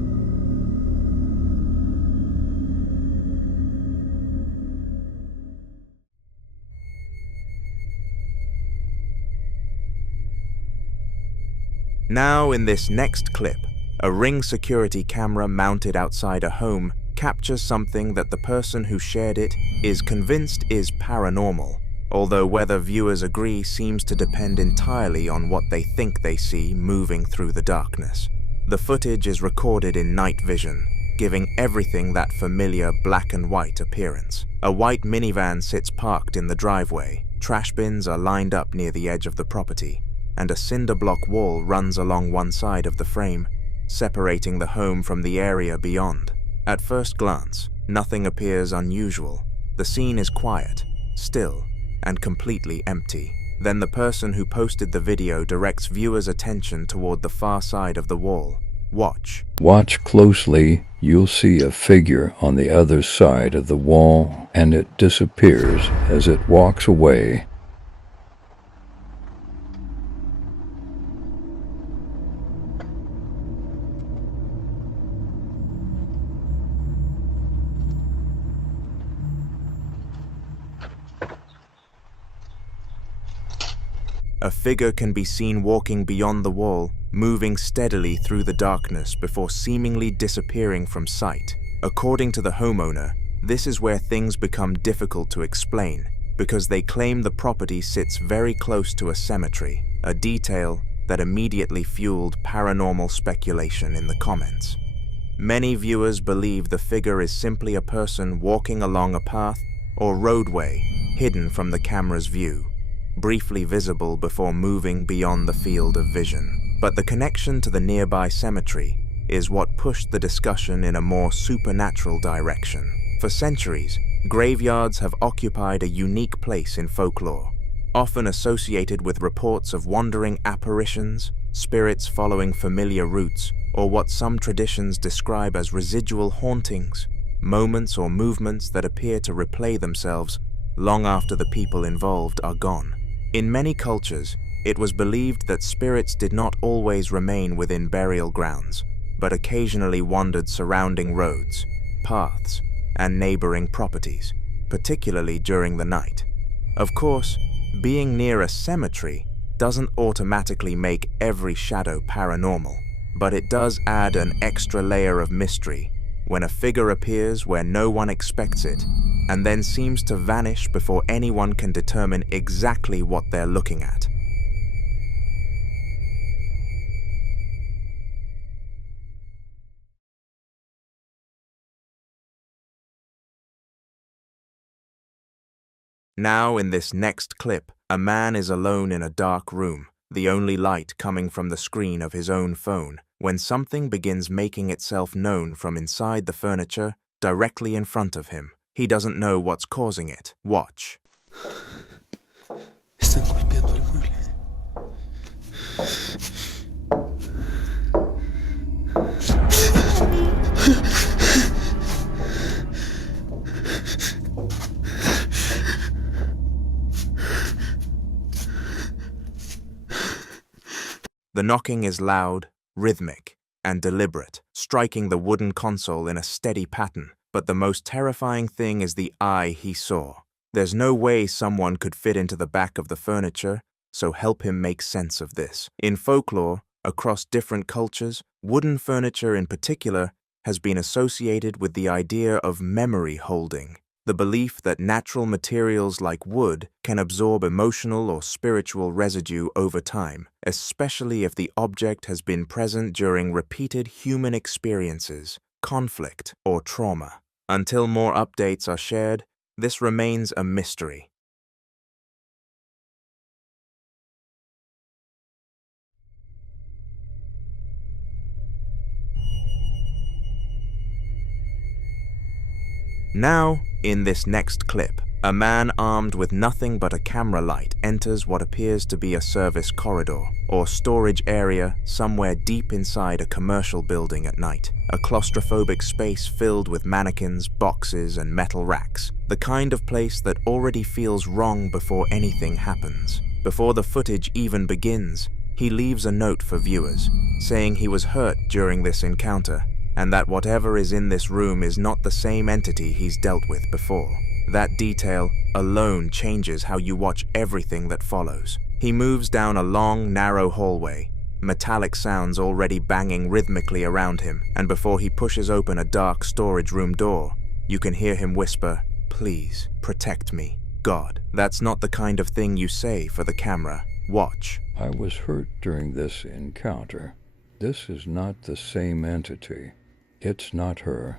Now in this next clip, a Ring security camera mounted outside a home captures something that the person who shared it is convinced is paranormal, although whether viewers agree seems to depend entirely on what they think they see moving through the darkness. The footage is recorded in night vision, giving everything that familiar black and white appearance. A white minivan sits parked in the driveway, trash bins are lined up near the edge of the property, and a cinder block wall runs along one side of the frame, separating the home from the area beyond. At first glance, nothing appears unusual. The scene is quiet, still, and completely empty. Then the person who posted the video directs viewers' attention toward the far side of the wall. Watch. Watch closely. You'll see a figure on the other side of the wall, and it disappears as it walks away. A figure can be seen walking beyond the wall, moving steadily through the darkness before seemingly disappearing from sight. According to the homeowner, this is where things become difficult to explain, because they claim the property sits very close to a cemetery, a detail that immediately fueled paranormal speculation in the comments. Many viewers believe the figure is simply a person walking along a path or roadway hidden from the camera's view, briefly visible before moving beyond the field of vision. But the connection to the nearby cemetery is what pushed the discussion in a more supernatural direction. For centuries, graveyards have occupied a unique place in folklore, often associated with reports of wandering apparitions, spirits following familiar routes, or what some traditions describe as residual hauntings, moments or movements that appear to replay themselves long after the people involved are gone. In many cultures, it was believed that spirits did not always remain within burial grounds, but occasionally wandered surrounding roads, paths, and neighboring properties, particularly during the night. Of course, being near a cemetery doesn't automatically make every shadow paranormal, but it does add an extra layer of mystery when a figure appears where no one expects it and then seems to vanish before anyone can determine exactly what they're looking at. Now, in this next clip, a man is alone in a dark room, the only light coming from the screen of his own phone, when something begins making itself known from inside the furniture directly in front of him. He doesn't know what's causing it. Watch. Están golpeando el mueble. The knocking is loud, rhythmic, and deliberate, striking the wooden console in a steady pattern. But the most terrifying thing is the eye he saw. There's no way someone could fit into the back of the furniture, so help him make sense of this. In folklore, across different cultures, wooden furniture in particular has been associated with the idea of memory holding, the belief that natural materials like wood can absorb emotional or spiritual residue over time, especially if the object has been present during repeated human experiences, conflict, or trauma. Until more updates are shared, this remains a mystery. Now, in this next clip, a man armed with nothing but a camera light enters what appears to be a service corridor or storage area somewhere deep inside a commercial building at night. A claustrophobic space filled with mannequins, boxes, and metal racks. The kind of place that already feels wrong before anything happens. Before the footage even begins, he leaves a note for viewers, saying he was hurt during this encounter, and that whatever is in this room is not the same entity he's dealt with before. That detail alone changes how you watch everything that follows. He moves down a long, narrow hallway, metallic sounds already banging rhythmically around him, and before he pushes open a dark storage room door, you can hear him whisper, "Please, protect me, God." That's not the kind of thing you say for the camera. Watch. I was hurt during this encounter. This is not the same entity. It's not her.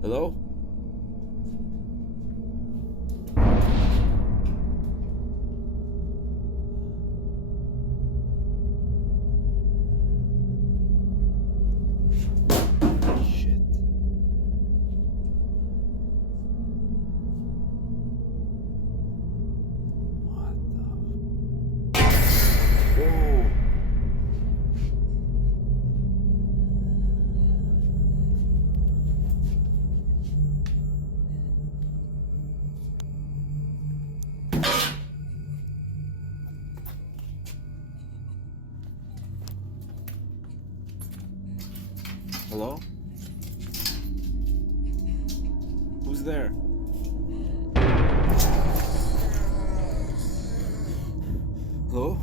Hello? Hello? Who's there? Hello?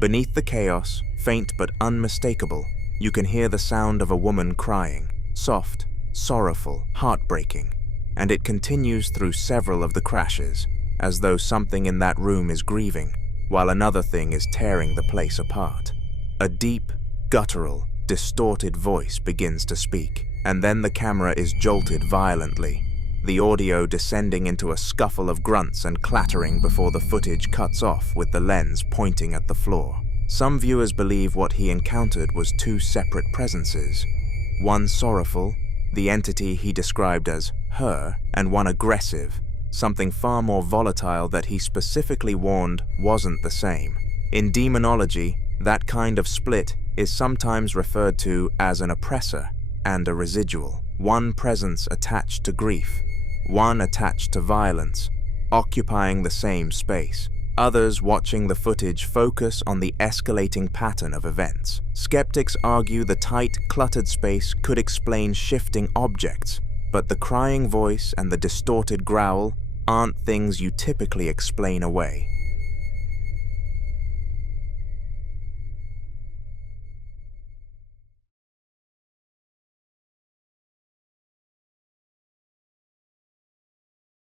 Beneath the chaos, faint but unmistakable, you can hear the sound of a woman crying, soft, sorrowful, heartbreaking, and it continues through several of the crashes, as though something in that room is grieving, while another thing is tearing the place apart. A deep, guttural, distorted voice begins to speak, and then the camera is jolted violently, the audio descending into a scuffle of grunts and clattering before the footage cuts off with the lens pointing at the floor. Some viewers believe what he encountered was two separate presences, one sorrowful, the entity he described as her, and one aggressive, something far more volatile that he specifically warned wasn't the same. In demonology, that kind of split is sometimes referred to as an oppressor and a residual, one presence attached to grief, one attached to violence, occupying the same space. Others watching the footage focus on the escalating pattern of events. Skeptics argue the tight, cluttered space could explain shifting objects, but the crying voice and the distorted growl aren't things you typically explain away.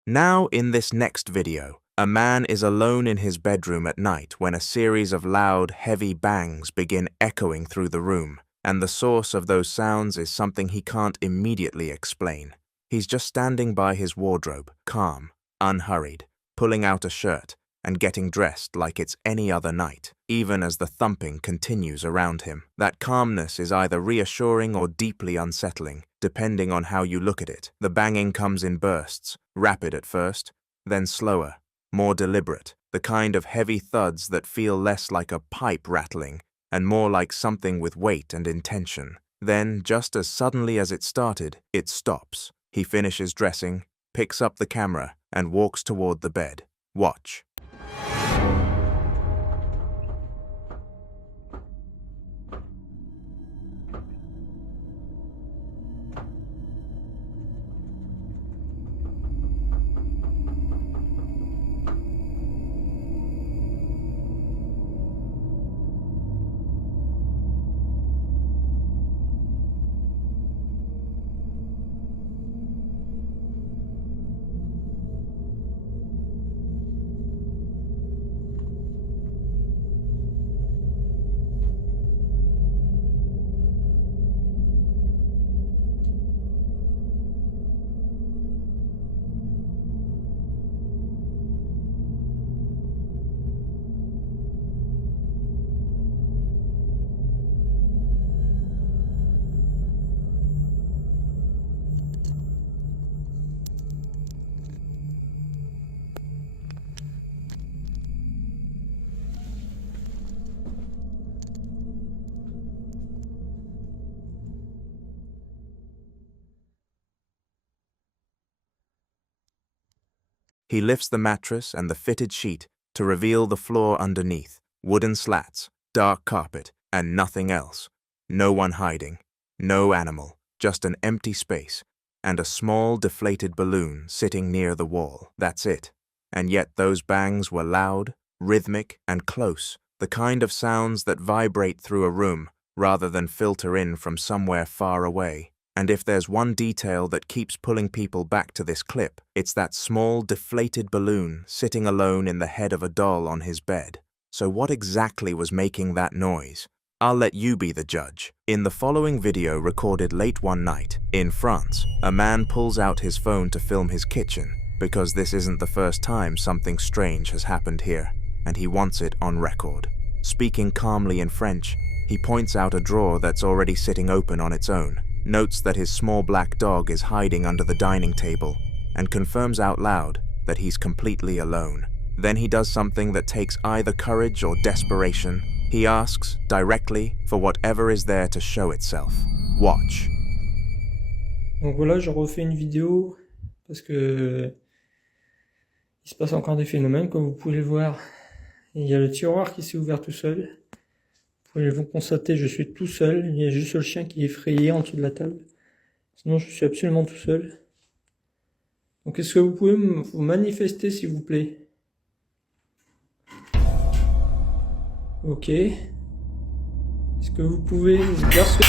Now, in this next video, a man is alone in his bedroom at night when a series of loud, heavy bangs begin echoing through the room, and the source of those sounds is something he can't immediately explain. He's just standing by his wardrobe, calm, unhurried, pulling out a shirt and getting dressed like it's any other night, even as the thumping continues around him. That calmness is either reassuring or deeply unsettling, depending on how you look at it. The banging comes in bursts, rapid at first, then slower, more deliberate, the kind of heavy thuds that feel less like a pipe rattling and more like something with weight and intention. Then, just as suddenly as it started, it stops. He finishes dressing, picks up the camera, and walks toward the bed. Watch. He lifts the mattress and the fitted sheet to reveal the floor underneath, wooden slats, dark carpet, and nothing else. No one hiding, no animal, just an empty space, and a small deflated balloon sitting near the wall. That's it. And yet those bangs were loud, rhythmic, and close, the kind of sounds that vibrate through a room rather than filter in from somewhere far away. And if there's one detail that keeps pulling people back to this clip, it's that small, deflated balloon sitting alone in the head of a doll on his bed. So what exactly was making that noise? I'll let you be the judge. In the following video recorded late one night, in France, a man pulls out his phone to film his kitchen, because this isn't the first time something strange has happened here, and he wants it on record. Speaking calmly in French, he points out a drawer that's already sitting open on its own, notes that his small black dog is hiding under the dining table, and confirms out loud that he's completely alone. Then he does something that takes either courage or desperation. He asks, directly, for whatever is there to show itself. Watch. Donc voilà, je refais une vidéo parce que Il se passe encore des phénomènes, comme vous pouvez le voir. Il y a le tiroir qui s'est ouvert tout seul. Vous pouvez le constater, je suis tout seul. Il y a juste le chien qui est effrayé en dessous de la table. Sinon, je suis absolument tout seul. Donc, est-ce que vous pouvez vous manifester, s'il vous plaît? Ok. Est-ce que vous pouvez vous dire ce que...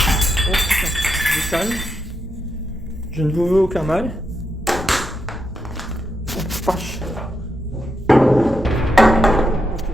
Oh putain, je calme. Je ne vous veux aucun mal. Oh, vache. Ok,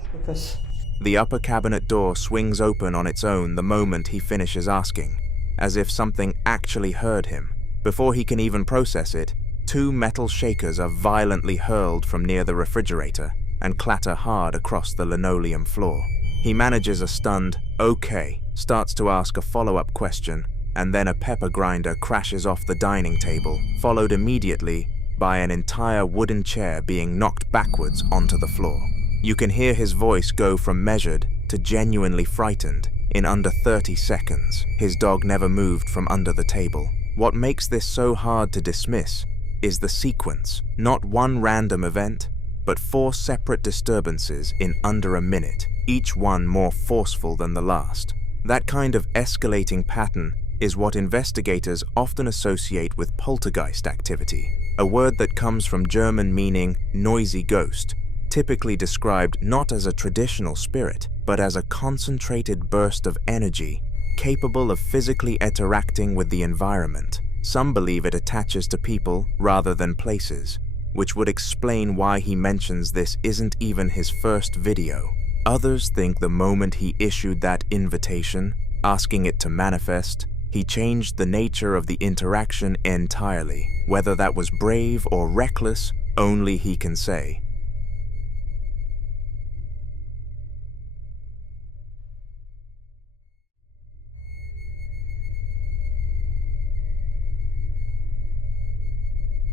je me casse. The upper cabinet door swings open on its own the moment he finishes asking, as if something actually heard him. Before he can even process it, 2 metal shakers are violently hurled from near the refrigerator and clatter hard across the linoleum floor. He manages a stunned, "Okay," starts to ask a follow-up question, and then a pepper grinder crashes off the dining table, followed immediately by an entire wooden chair being knocked backwards onto the floor. You can hear his voice go from measured to genuinely frightened in under 30 seconds. His dog never moved from under the table. What makes this so hard to dismiss is the sequence, not one random event, but 4 separate disturbances in under a minute, each one more forceful than the last. That kind of escalating pattern is what investigators often associate with poltergeist activity, a word that comes from German meaning noisy ghost, typically described not as a traditional spirit, but as a concentrated burst of energy capable of physically interacting with the environment. Some believe it attaches to people rather than places, which would explain why he mentions this isn't even his first video. Others think the moment he issued that invitation, asking it to manifest, he changed the nature of the interaction entirely. Whether that was brave or reckless, only he can say.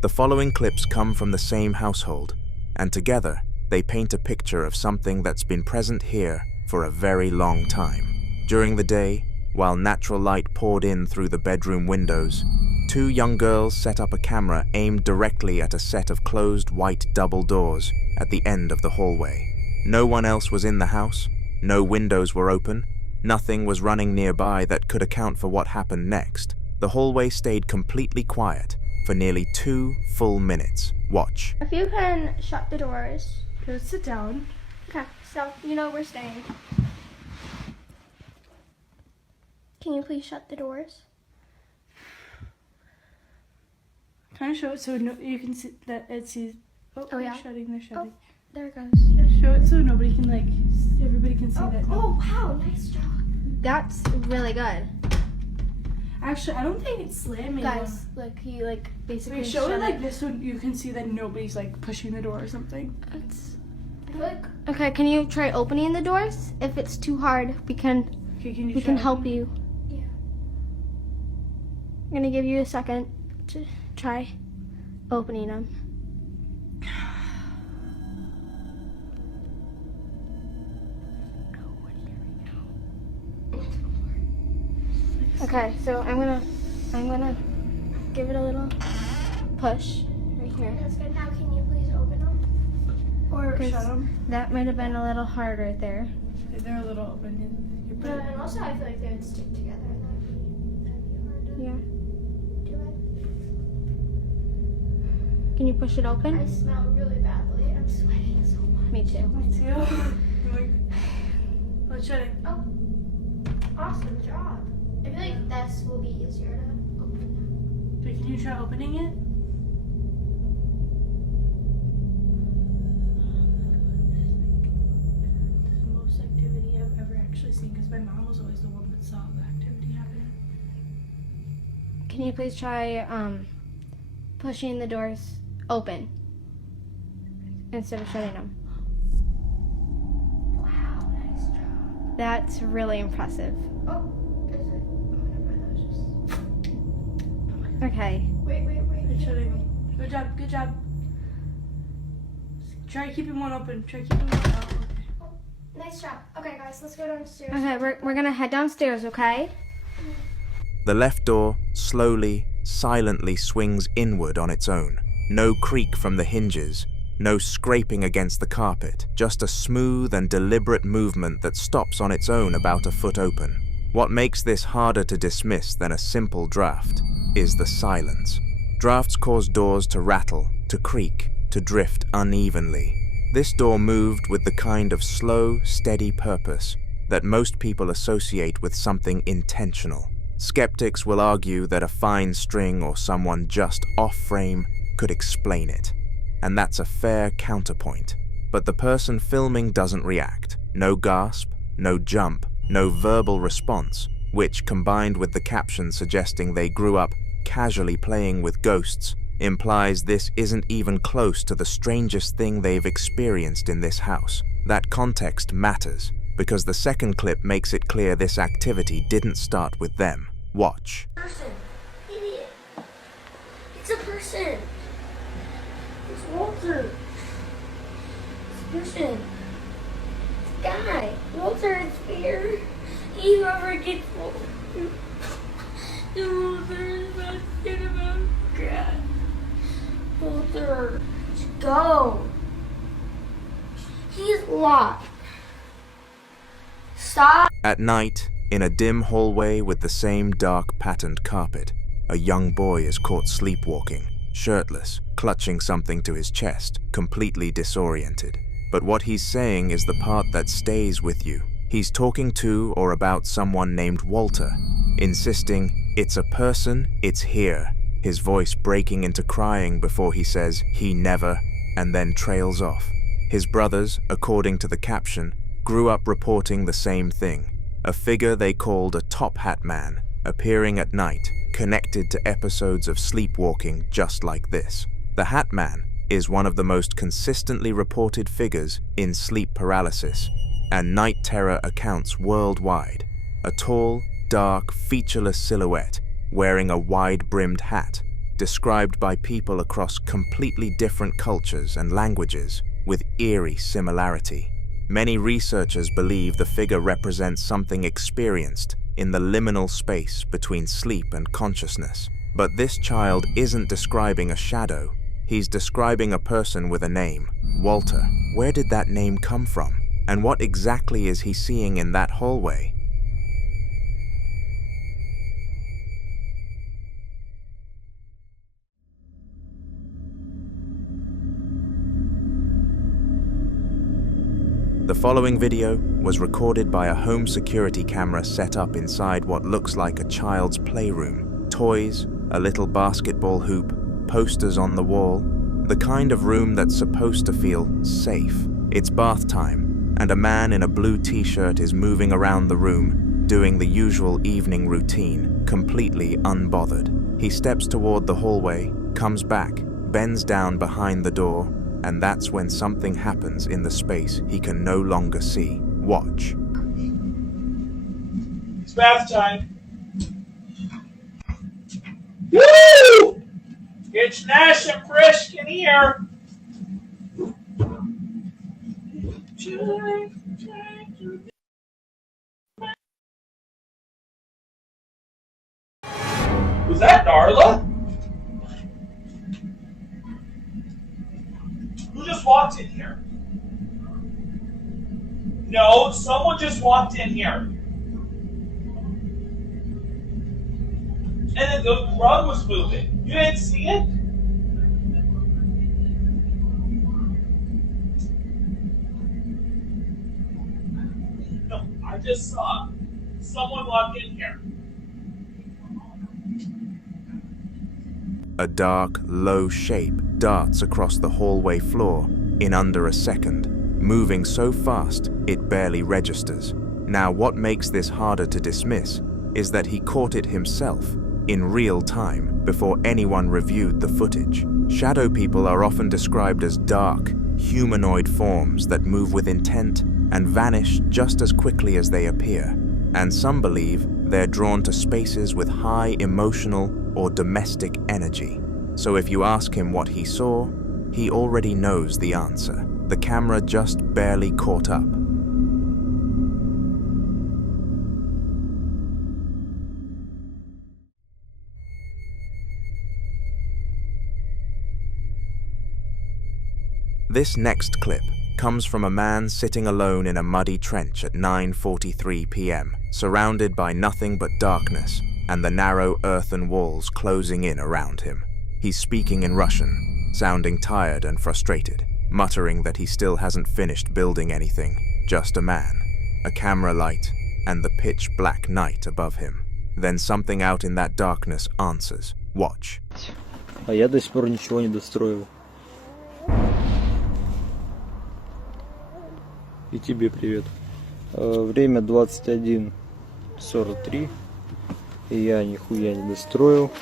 The following clips come from the same household, and together they paint a picture of something that's been present here for a very long time. During the day, while natural light poured in through the bedroom windows, 2 young girls set up a camera aimed directly at a set of closed white double doors at the end of the hallway. No one else was in the house, no windows were open, nothing was running nearby that could account for what happened next. The hallway stayed completely quiet for nearly 2 full minutes. Watch. If you can shut the doors. Go sit down. Okay, so you know we're staying. Can you please shut the doors? Can I show it so you can see that it sees? Oh yeah. They're shutting. Oh, there it goes. Yeah, show it so nobody can everybody can see that. Oh wow, nice job. That's really good. Actually, I don't think it's slamming. Guys, he basically. Wait, show it like this so you can see that nobody's pushing the door or something. Okay, can you try opening the doors? If it's too hard, we can help you. Yeah. I'm gonna give you a second to try opening them. Okay, so I'm gonna give it a little push right here. That's good. Now can you please open them? Or shut them? That might have been a little hard right there. They're a little open. And also I feel like they would stick together. That'd be hard to do it. Can you push it open? I smell really badly. I'm sweating so much. Me too. Me too. Let's shut it. Oh, awesome job. I feel like this will be easier to open. Wait, can you try opening it? This is the most activity I've ever actually seen because my mom was always the one that saw the activity happening. Can you please try pushing the doors open instead of shutting them? Wow, nice job. That's really impressive. Oh. Okay. Wait. Good job. Try keeping one open. Nice job. Okay, guys, let's go downstairs. Okay, we're gonna head downstairs, okay? The left door slowly, silently swings inward on its own. No creak from the hinges, No scraping against the carpet, just a smooth and deliberate movement that stops on its own about a foot open. What makes this harder to dismiss than a simple draft is the silence. Drafts cause doors to rattle, to creak, to drift unevenly. This door moved with the kind of slow, steady purpose that most people associate with something intentional. Skeptics will argue that a fine string or someone just off-frame could explain it, and that's a fair counterpoint. But the person filming doesn't react. No gasp, no jump, no verbal response, which, combined with the caption suggesting they grew up casually playing with ghosts, implies this isn't even close to the strangest thing they've experienced in this house. That context matters, because the second clip makes it clear this activity didn't start with them. Watch. Person. Idiot. It's a person. It's Walter. It's a person. It's a guy. Walter is here. Whoever gets Walter. Walter is not good about God. Walter, let's go. He's locked. Stop. At night, in a dim hallway with the same dark patterned carpet, a young boy is caught sleepwalking, shirtless, clutching something to his chest, completely disoriented. But what he's saying is the part that stays with you. He's talking to or about someone named Walter, insisting, "It's a person, it's here," his voice breaking into crying before he says, "He never," and then trails off. His brothers, according to the caption, grew up reporting the same thing, a figure they called a top hat man, appearing at night, connected to episodes of sleepwalking just like this. The Hat Man is one of the most consistently reported figures in sleep paralysis and night terror accounts worldwide. A tall, dark, featureless silhouette wearing a wide-brimmed hat, described by people across completely different cultures and languages with eerie similarity. Many researchers believe the figure represents something experienced in the liminal space between sleep and consciousness. But this child isn't describing a shadow, he's describing a person with a name, Walter. Where did that name come from? And what exactly is he seeing in that hallway? The following video was recorded by a home security camera set up inside what looks like a child's playroom. Toys, a little basketball hoop, posters on the wall, the kind of room that's supposed to feel safe. It's bath time, and a man in a blue t-shirt is moving around the room, doing the usual evening routine, completely unbothered. He steps toward the hallway, comes back, bends down behind the door, and that's when something happens in the space he can no longer see. Watch. It's bath time. Woo! It's nice and brisk in here. Was that Darla? Who just walked in here? No, someone just walked in here. And then the rug was moving. You didn't see it? No, I just saw someone walk in here. A dark, low shape darts across the hallway floor in under a second, moving so fast it barely registers. Now, what makes this harder to dismiss is that he caught it himself in real time before anyone reviewed the footage. Shadow people are often described as dark, humanoid forms that move with intent and vanish just as quickly as they appear. And some believe they're drawn to spaces with high emotional or domestic energy. So if you ask him what he saw, he already knows the answer. The camera just barely caught up. This next clip comes from a man sitting alone in a muddy trench at 9:43 p.m., surrounded by nothing but darkness and the narrow earthen walls closing in around him. He's speaking in Russian, sounding tired and frustrated, muttering that he still hasn't finished building anything, just a man, a camera light, and the pitch black night above him. Then something out in that darkness answers, "Watch." А я до сих пор ничего не достроил. И тебе привет. Время 21:43. И я нихуя не достроил.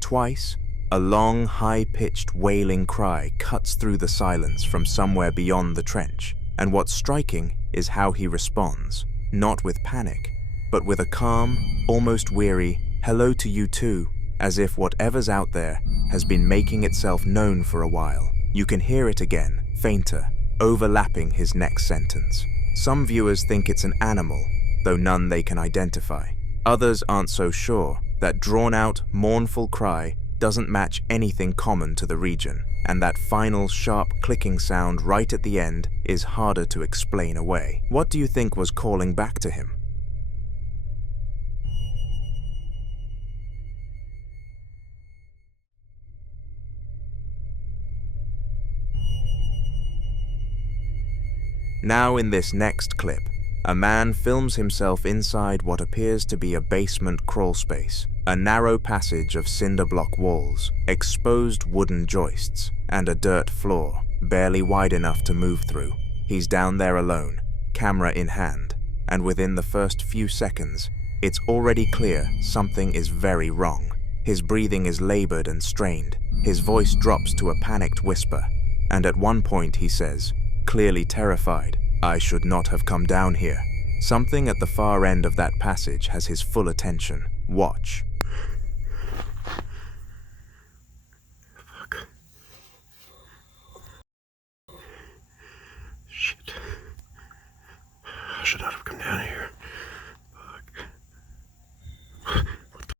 Twice, a long, high-pitched wailing cry cuts through the silence from somewhere beyond the trench, and what's striking is how he responds, not with panic, but with a calm, almost weary, "Hello to you too," as if whatever's out there has been making itself known for a while. You can hear it again, fainter, overlapping his next sentence. Some viewers think it's an animal, though none they can identify. Others aren't so sure. That drawn-out, mournful cry doesn't match anything common to the region, and that final sharp clicking sound right at the end is harder to explain away. What do you think was calling back to him? Now in this next clip, a man films himself inside what appears to be a basement crawl space, a narrow passage of cinder block walls, exposed wooden joists, and a dirt floor, barely wide enough to move through. He's down there alone, camera in hand, and within the first few seconds, it's already clear something is very wrong. His breathing is labored and strained, his voice drops to a panicked whisper, and at one point he says, clearly terrified, "I should not have come down here." Something at the far end of that passage has his full attention. Watch. Fuck. Shit. I should not have come down here. Fuck. What the...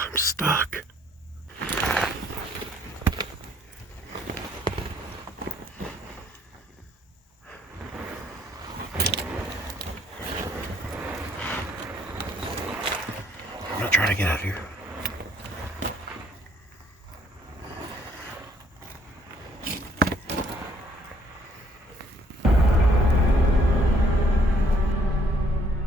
I'm stuck. I'm not trying to get out of here.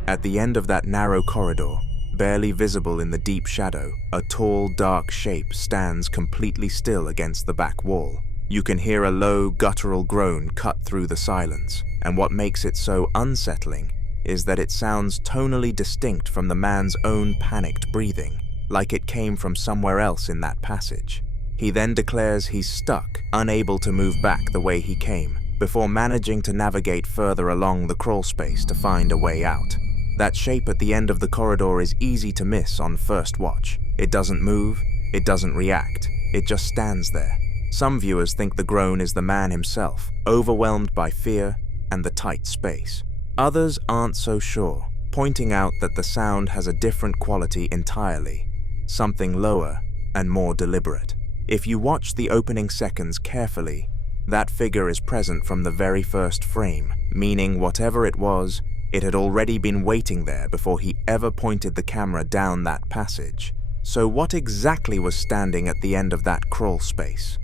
At the end of that narrow corridor, barely visible in the deep shadow, a tall, dark shape stands completely still against the back wall. You can hear a low, guttural groan cut through the silence, and what makes it so unsettling is that it sounds tonally distinct from the man's own panicked breathing, like it came from somewhere else in that passage. He then declares he's stuck, unable to move back the way he came, before managing to navigate further along the crawl space to find a way out. That shape at the end of the corridor is easy to miss on first watch. It doesn't move, it doesn't react, it just stands there. Some viewers think the groan is the man himself, overwhelmed by fear and the tight space. Others aren't so sure, pointing out that the sound has a different quality entirely, something lower and more deliberate. If you watch the opening seconds carefully, that figure is present from the very first frame, meaning whatever it was, it had already been waiting there before he ever pointed the camera down that passage. So what exactly was standing at the end of that crawl space?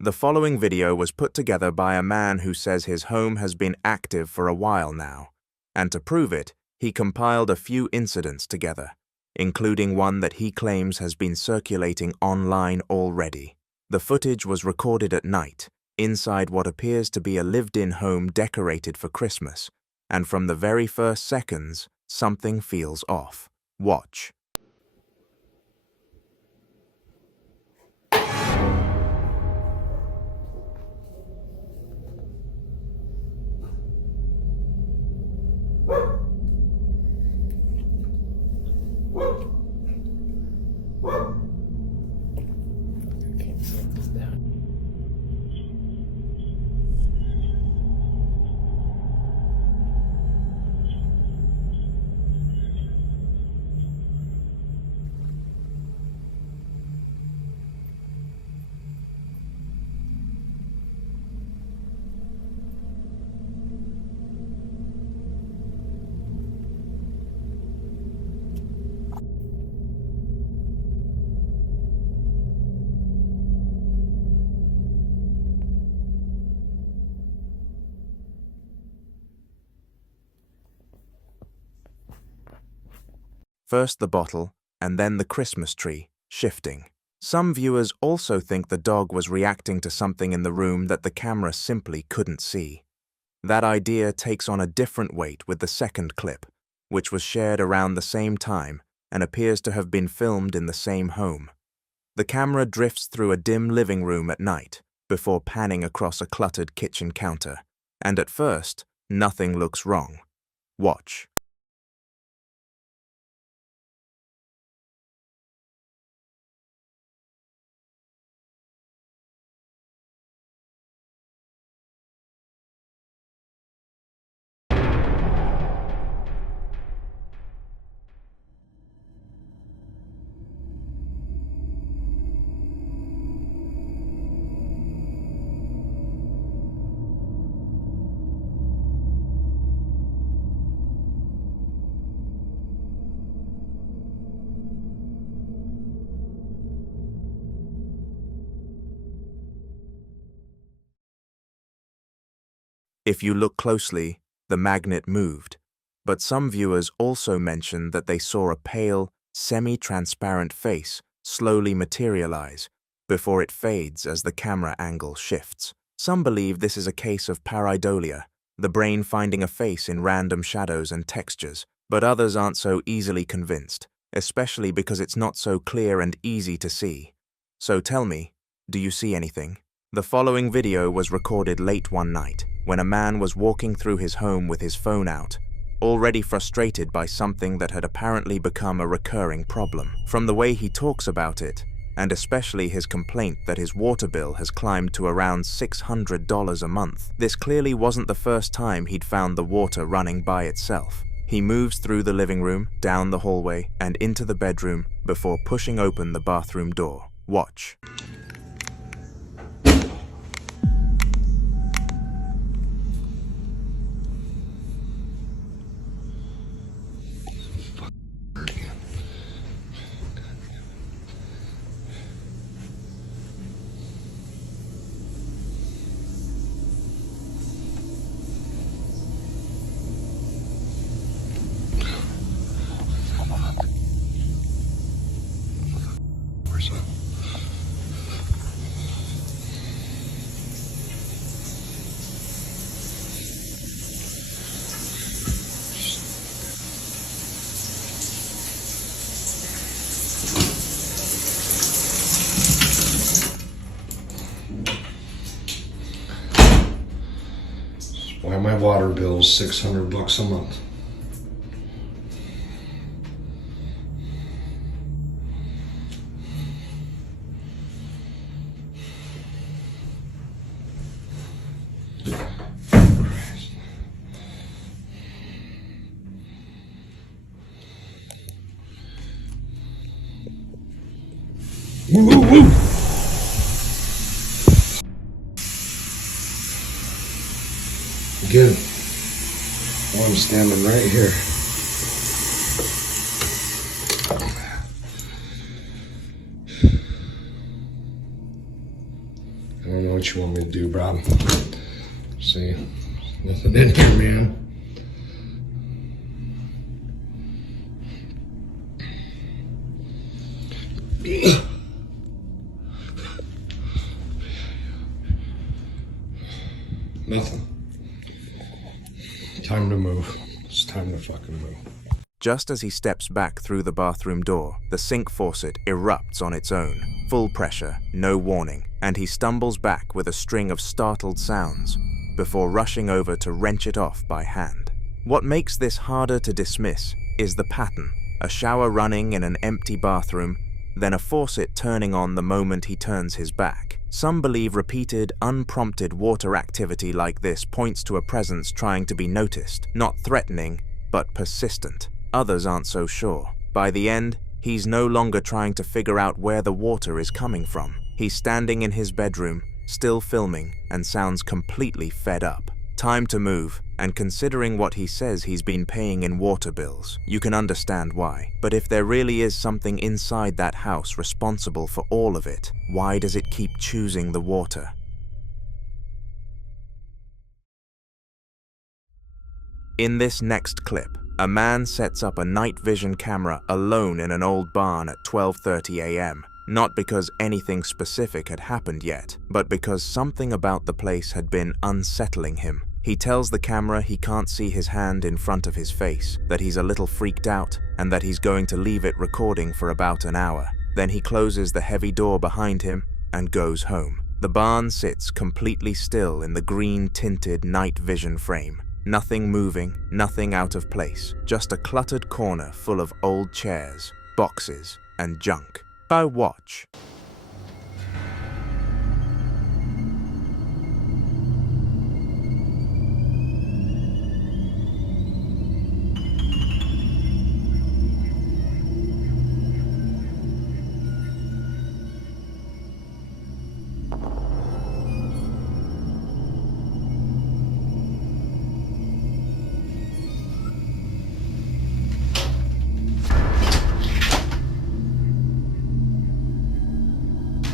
The following video was put together by a man who says his home has been active for a while now, and to prove it, he compiled a few incidents together, including one that he claims has been circulating online already. The footage was recorded at night, inside what appears to be a lived-in home decorated for Christmas, and from the very first seconds, something feels off. Watch. First the bottle, and then the Christmas tree, shifting. Some viewers also think the dog was reacting to something in the room that the camera simply couldn't see. That idea takes on a different weight with the second clip, which was shared around the same time and appears to have been filmed in the same home. The camera drifts through a dim living room at night, before panning across a cluttered kitchen counter, and at first, nothing looks wrong. Watch. If you look closely, the magnet moved, but some viewers also mentioned that they saw a pale, semi-transparent face slowly materialize before it fades as the camera angle shifts. Some believe this is a case of pareidolia, the brain finding a face in random shadows and textures, but others aren't so easily convinced, especially because it's not so clear and easy to see. So tell me, do you see anything? The following video was recorded late one night, when a man was walking through his home with his phone out, already frustrated by something that had apparently become a recurring problem. From the way he talks about it, and especially his complaint that his water bill has climbed to around $600 a month, this clearly wasn't the first time he'd found the water running by itself. He moves through the living room, down the hallway, and into the bedroom before pushing open the bathroom door. Watch. Why my water bill's $600 a month. Woo, woo, woo. Good. Oh, I'm standing right here. I don't know what you want me to do, Bob. See, nothing in here, man. Nothing. Time to move. It's time to fucking move. Just as he steps back through the bathroom door, the sink faucet erupts on its own. Full pressure, no warning, and he stumbles back with a string of startled sounds before rushing over to wrench it off by hand. What makes this harder to dismiss is the pattern: a shower running in an empty bathroom, then a faucet turning on the moment he turns his back. Some believe repeated, unprompted water activity like this points to a presence trying to be noticed, not threatening, but persistent. Others aren't so sure. By the end, he's no longer trying to figure out where the water is coming from. He's standing in his bedroom, still filming, and sounds completely fed up. Time to move, and considering what he says he's been paying in water bills, you can understand why. But if there really is something inside that house responsible for all of it, why does it keep choosing the water? In this next clip, a man sets up a night vision camera alone in an old barn at 12:30 a.m. Not because anything specific had happened yet, but because something about the place had been unsettling him. He tells the camera he can't see his hand in front of his face, that he's a little freaked out, and that he's going to leave it recording for about an hour. Then he closes the heavy door behind him and goes home. The barn sits completely still in the green-tinted night vision frame. Nothing moving, nothing out of place, just a cluttered corner full of old chairs, boxes, and junk. I watch.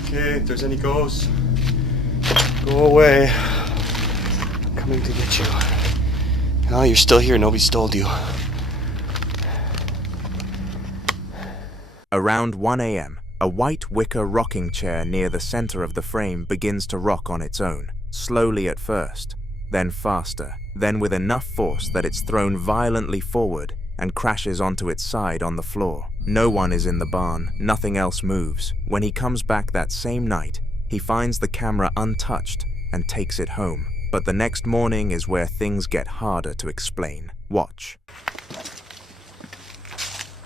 Okay, if there's any ghosts, go away. I'm coming to get you. No, you're still here. Nobody stole you. Around 1 a.m., a white wicker rocking chair near the center of the frame begins to rock on its own, slowly at first, then faster, then with enough force that it's thrown violently forward and crashes onto its side on the floor. No one is in the barn, nothing else moves. When he comes back that same night, he finds the camera untouched and takes it home. But the next morning is where things get harder to explain. Watch.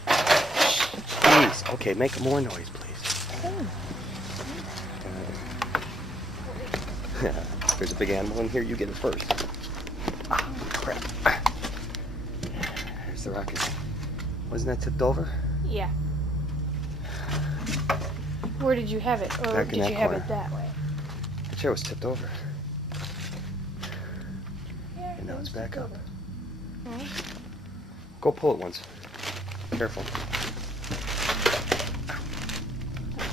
Please, okay, make more noise, please. There's a big animal in here, you get it first. Ah, crap. There's the rocket. Wasn't that tipped over? Yeah. Where did you have it? Or Back in did that you have corner. it that way? The chair was tipped over. Yeah, And now it's back up. Right. Go pull it once. Careful.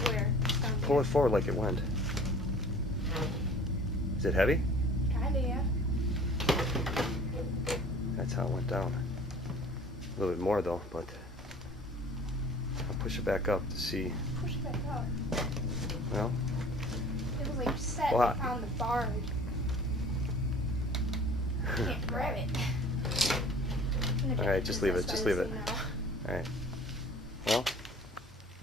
Where? Pull it forward like it went. Is it heavy? Kinda, yeah. That's how it went down. A little bit more though, but I'll push it back up to see. Push it back up. Well, It was like set What? on the bar. You can't grab it. alright, just leave it, just leave it. Alright. Well,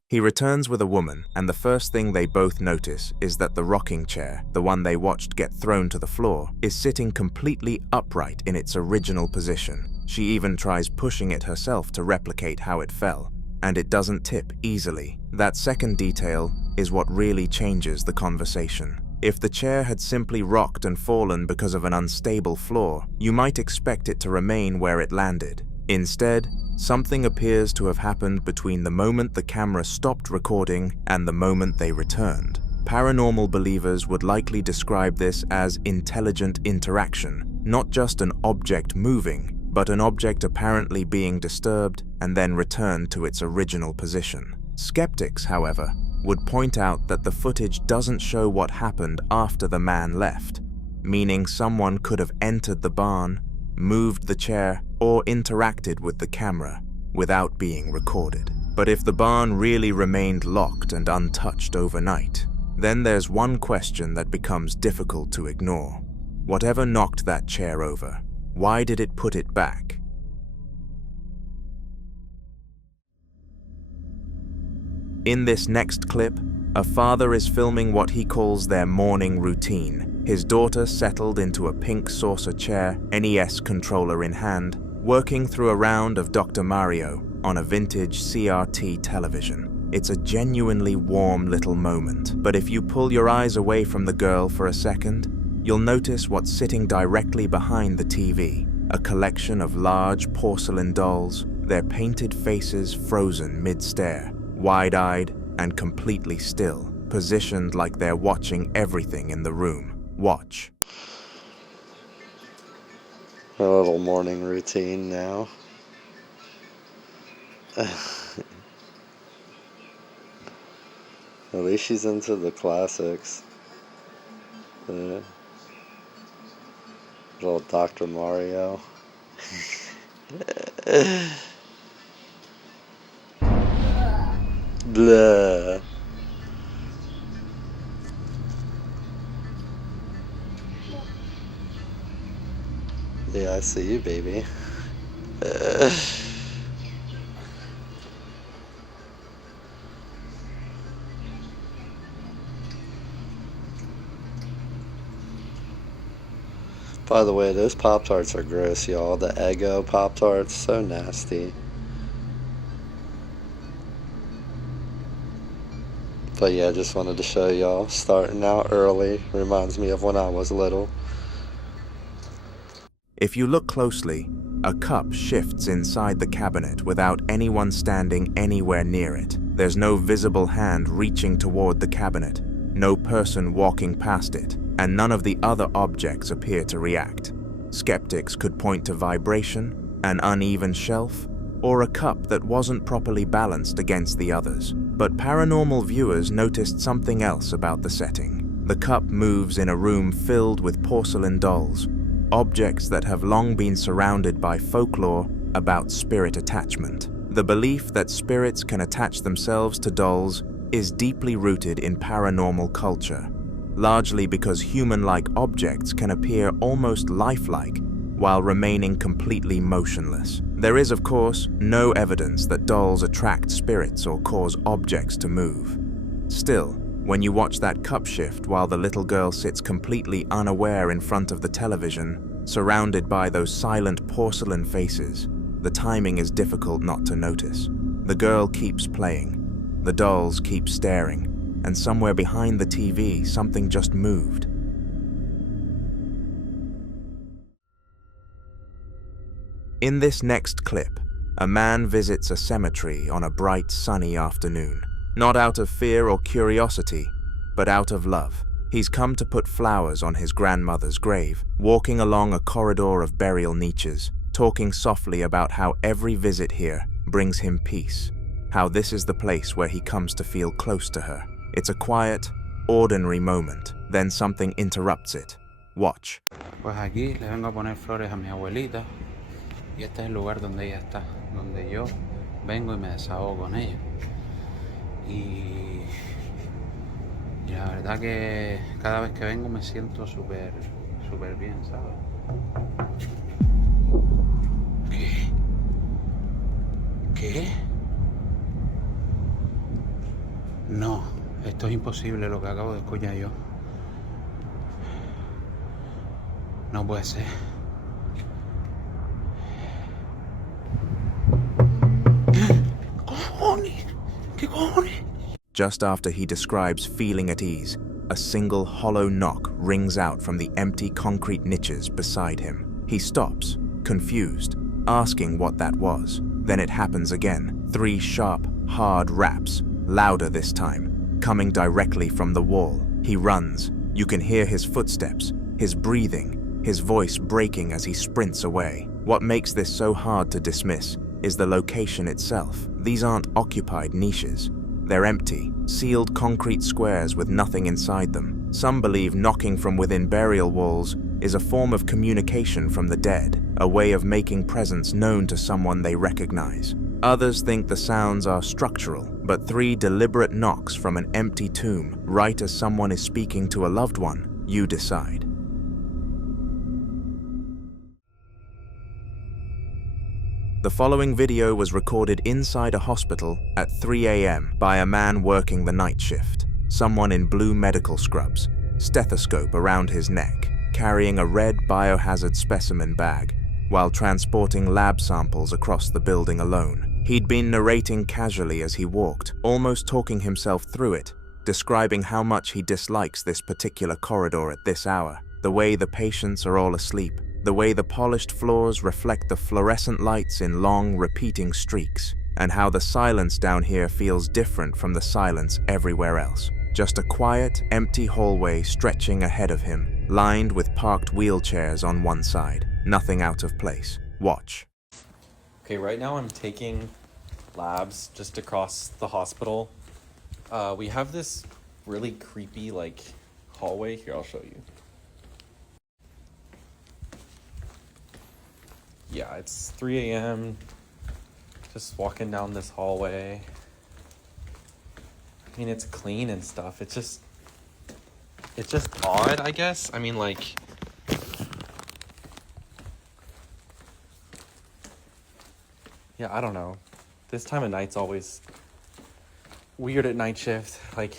He returns with a woman, and the first thing they both notice is that the rocking chair, the one they watched get thrown to the floor, is sitting completely upright in its original position. She even tries pushing it herself to replicate how it fell, and it doesn't tip easily. That second detail is what really changes the conversation. If the chair had simply rocked and fallen because of an unstable floor, you might expect it to remain where it landed. Instead, something appears to have happened between the moment the camera stopped recording and the moment they returned. Paranormal believers would likely describe this as intelligent interaction, not just an object moving, but an object apparently being disturbed and then returned to its original position. Skeptics, however, would point out that the footage doesn't show what happened after the man left, meaning someone could have entered the barn, moved the chair, or interacted with the camera without being recorded. But if the barn really remained locked and untouched overnight, then there's one question that becomes difficult to ignore. Whatever knocked that chair over, why did it put it back? In this next clip, a father is filming what he calls their morning routine. His daughter settled into a pink saucer chair, NES controller in hand, working through a round of Dr. Mario on a vintage CRT television. It's a genuinely warm little moment, but if you pull your eyes away from the girl for a second, you'll notice what's sitting directly behind the TV, a collection of large porcelain dolls, their painted faces frozen mid-stare, wide-eyed and completely still, positioned like they're watching everything in the room. Watch. A little morning routine now. At least she's into the classics. Little Dr. Mario. Blah. Yeah, I see you, baby. By the way, those Pop-Tarts are gross, y'all. The Eggo Pop-Tarts, so nasty. But yeah, just wanted to show y'all. Starting out early reminds me of when I was little. If you look closely, a cup shifts inside the cabinet without anyone standing anywhere near it. There's no visible hand reaching toward the cabinet, no person walking past it, and none of the other objects appear to react. Skeptics could point to vibration, an uneven shelf, or a cup that wasn't properly balanced against the others. But paranormal viewers noticed something else about the setting. The cup moves in a room filled with porcelain dolls, objects that have long been surrounded by folklore about spirit attachment. The belief that spirits can attach themselves to dolls is deeply rooted in paranormal culture, largely because human-like objects can appear almost lifelike while remaining completely motionless. There is, of course, no evidence that dolls attract spirits or cause objects to move. Still, when you watch that cup shift while the little girl sits completely unaware in front of the television, surrounded by those silent porcelain faces, the timing is difficult not to notice. The girl keeps playing, the dolls keep staring, and somewhere behind the TV, something just moved. In this next clip, a man visits a cemetery on a bright, sunny afternoon. Not out of fear or curiosity, but out of love. He's come to put flowers on his grandmother's grave, walking along a corridor of burial niches, talking softly about how every visit here brings him peace, how this is the place where he comes to feel close to her. It's a quiet, ordinary moment, then something interrupts it. Watch. Pues aquí le vengo a poner flores a mi abuelita y este es el lugar donde ella está, donde yo vengo y me desahogo con ella. Y la verdad que cada vez que vengo me siento súper bien, ¿sabes? ¿Qué? ¿Qué? No, esto es imposible lo que acabo de escuchar yo. No puede ser. ¿Cojones? ¿Qué cojones? Just after he describes feeling at ease, a single hollow knock rings out from the empty concrete niches beside him. He stops, confused, asking what that was. Then it happens again. 3 sharp, hard raps, louder this time, coming directly from the wall. He runs. You can hear his footsteps, his breathing, his voice breaking as he sprints away. What makes this so hard to dismiss is the location itself. These aren't occupied niches. They're empty, sealed concrete squares with nothing inside them. Some believe knocking from within burial walls is a form of communication from the dead, a way of making presence known to someone they recognize. Others think the sounds are structural, but 3 deliberate knocks from an empty tomb, right as someone is speaking to a loved one, you decide. The following video was recorded inside a hospital at 3 a.m. by a man working the night shift. Someone in blue medical scrubs, stethoscope around his neck, carrying a red biohazard specimen bag. while transporting lab samples across the building alone. He'd been narrating casually as he walked, almost talking himself through it, describing how much he dislikes this particular corridor at this hour, the way the patients are all asleep, the way the polished floors reflect the fluorescent lights in long, repeating streaks, and how the silence down here feels different from the silence everywhere else. Just a quiet, empty hallway stretching ahead of him, lined with parked wheelchairs on one side. Nothing out of place. Watch. Okay, right now I'm taking labs just across the hospital. We have this really creepy, like, hallway. Here, I'll show you. Yeah, it's 3 a.m. Just walking down this hallway. I mean, it's clean and stuff. It's just odd, I guess. I mean, like, yeah, I don't know. This time of night's always weird at night shift. Like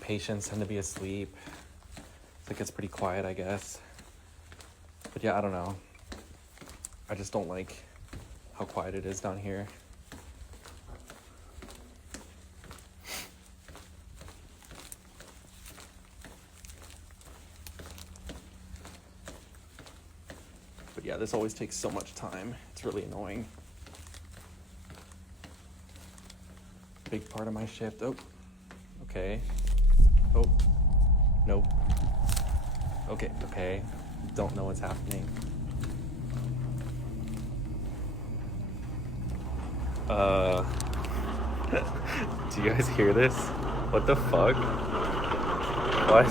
patients tend to be asleep. It's like it's pretty quiet, I guess. But yeah, I don't know. I just don't like how quiet it is down here. But yeah, this always takes so much time. It's really annoying. Big part of my shift. Oh, okay. Oh, nope. Okay. Don't know what's happening. Do you guys hear this? What the fuck? What?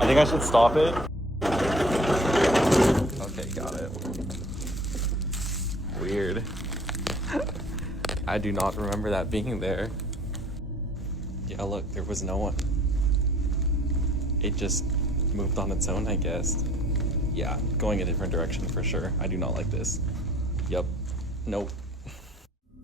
I think I should stop it. Okay, got it. Weird. I do not remember that being there. Yeah, look, there was no one. It just moved on its own, I guess. Yeah, going a different direction for sure. I do not like this. Yup. Nope.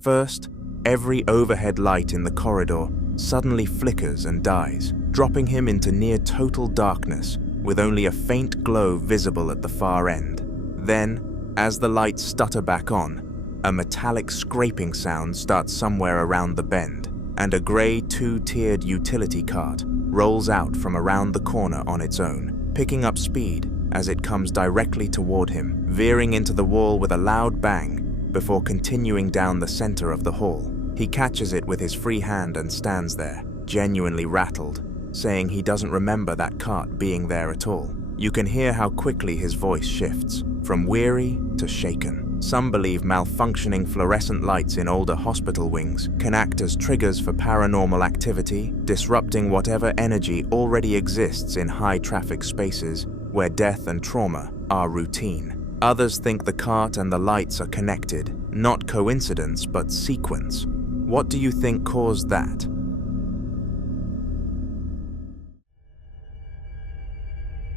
First, every overhead light in the corridor suddenly flickers and dies, dropping him into near total darkness, with only a faint glow visible at the far end. Then, as the lights stutter back on, a metallic scraping sound starts somewhere around the bend, and a grey two-tiered utility cart rolls out from around the corner on its own, picking up speed as it comes directly toward him, veering into the wall with a loud bang before continuing down the center of the hall. He catches it with his free hand and stands there, genuinely rattled, saying he doesn't remember that cart being there at all. You can hear how quickly his voice shifts, from weary to shaken. Some believe malfunctioning fluorescent lights in older hospital wings can act as triggers for paranormal activity, disrupting whatever energy already exists in high-traffic spaces where death and trauma are routine. Others think the cart and the lights are connected, not coincidence but sequence. What do you think caused that?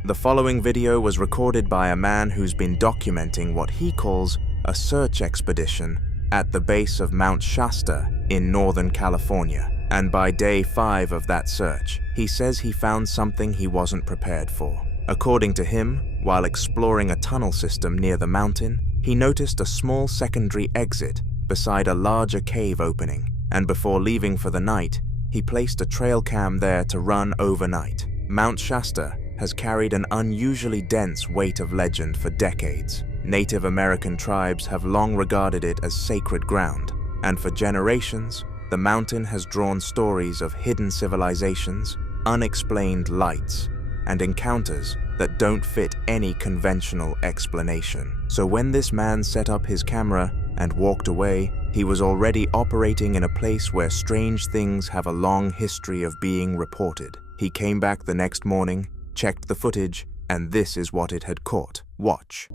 The following video was recorded by a man who's been documenting what he calls a search expedition at the base of Mount Shasta in Northern California. And by day 5 of that search, he says he found something he wasn't prepared for. According to him, while exploring a tunnel system near the mountain, he noticed a small secondary exit beside a larger cave opening, and before leaving for the night, he placed a trail cam there to run overnight. Mount Shasta has carried an unusually dense weight of legend for decades. Native American tribes have long regarded it as sacred ground, and for generations, the mountain has drawn stories of hidden civilizations, unexplained lights, and encounters that don't fit any conventional explanation. So when this man set up his camera and walked away, he was already operating in a place where strange things have a long history of being reported. He came back the next morning, checked the footage, and this is what it had caught. Watch.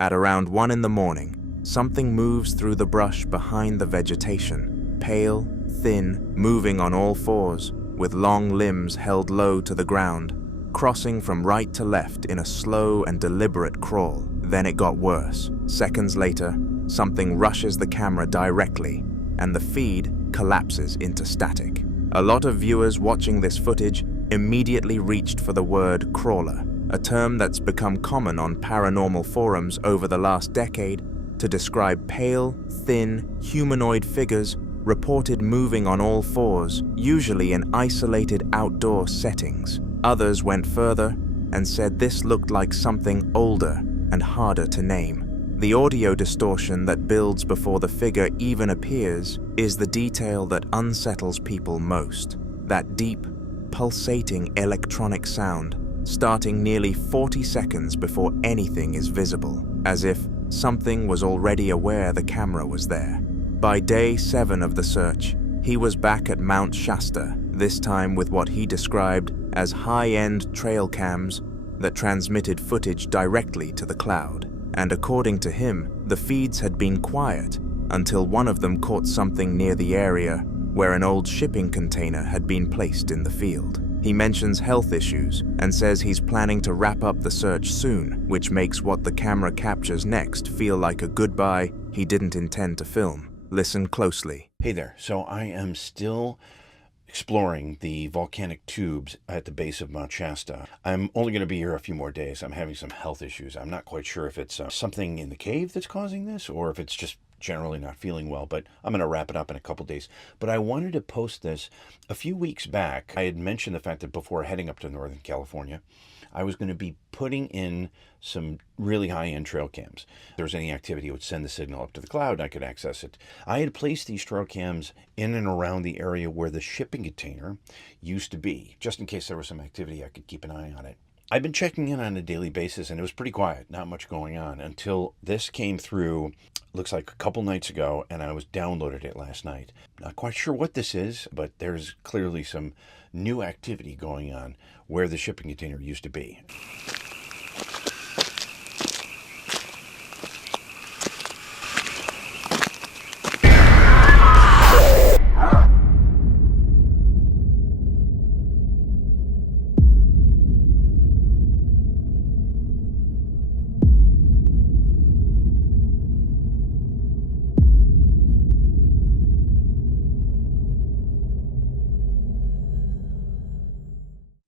At around 1 in the morning, something moves through the brush behind the vegetation, pale, thin, moving on all fours, with long limbs held low to the ground, crossing from right to left in a slow and deliberate crawl. Then it got worse. Seconds later, something rushes the camera directly, and the feed collapses into static. A lot of viewers watching this footage immediately reached for the word crawler, a term that's become common on paranormal forums over the last decade to describe pale, thin, humanoid figures reported moving on all fours, usually in isolated outdoor settings. Others went further and said this looked like something older and harder to name. The audio distortion that builds before the figure even appears is the detail that unsettles people most. That deep, pulsating electronic sound, starting nearly 40 seconds before anything is visible, as if something was already aware the camera was there. By day 7 of the search, he was back at Mount Shasta, this time with what he described as high-end trail cams that transmitted footage directly to the cloud. And according to him, the feeds had been quiet until one of them caught something near the area where an old shipping container had been placed in the field. He mentions health issues and says he's planning to wrap up the search soon, which makes what the camera captures next feel like a goodbye he didn't intend to film. Listen closely. Hey there. So I am still exploring the volcanic tubes at the base of Mount Shasta. I'm only going to be here a few more days. I'm having some health issues. I'm not quite sure if it's something in the cave that's causing this or if it's just generally not feeling well, but I'm going to wrap it up in a couple days. But I wanted to post this a few weeks back. I had mentioned the fact that before heading up to Northern California, I was going to be putting in some really high-end trail cams. If there was any activity, it would send the signal up to the cloud and I could access it. I had placed these trail cams in and around the area where the shipping container used to be, just in case there was some activity, I could keep an eye on it. I've been checking in on a daily basis and it was pretty quiet, not much going on until this came through, looks like a couple nights ago, and I was downloaded it last night. Not quite sure what this is, but there's clearly some new activity going on where the shipping container used to be.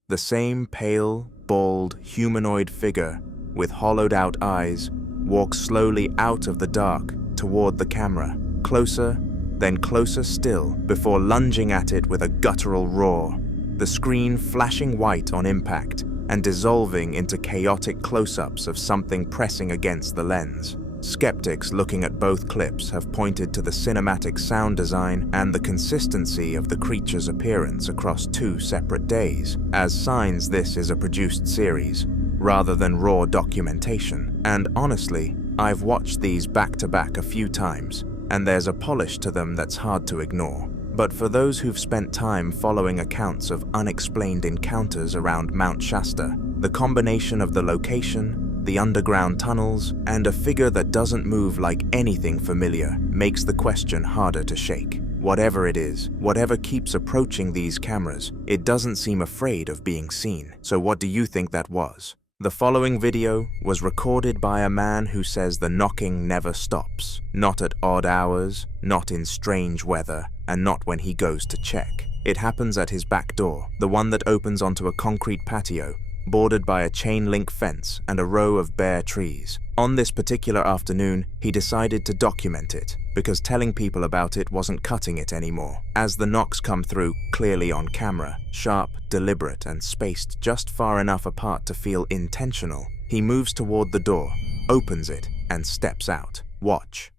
The same pale, bald, humanoid figure with hollowed-out eyes walks slowly out of the dark toward the camera, closer, then closer still, before lunging at it with a guttural roar, the screen flashing white on impact and dissolving into chaotic close-ups of something pressing against the lens. Skeptics looking at both clips have pointed to the cinematic sound design and the consistency of the creature's appearance across 2 separate days as signs this is a produced series, rather than raw documentation. And honestly, I've watched these back-to-back a few times, and there's a polish to them that's hard to ignore. But for those who've spent time following accounts of unexplained encounters around Mount Shasta, the combination of the location, the underground tunnels, and a figure that doesn't move like anything familiar makes the question harder to shake. Whatever it is, whatever keeps approaching these cameras, it doesn't seem afraid of being seen. So what do you think that was? The following video was recorded by a man who says the knocking never stops. Not at odd hours, not in strange weather, and not when he goes to check. It happens at his back door, the one that opens onto a concrete patio, bordered by a chain-link fence and a row of bare trees. On this particular afternoon, he decided to document it, because telling people about it wasn't cutting it anymore. As the knocks come through, clearly on camera, sharp, deliberate, and spaced just far enough apart to feel intentional, he moves toward the door, opens it, and steps out. Watch.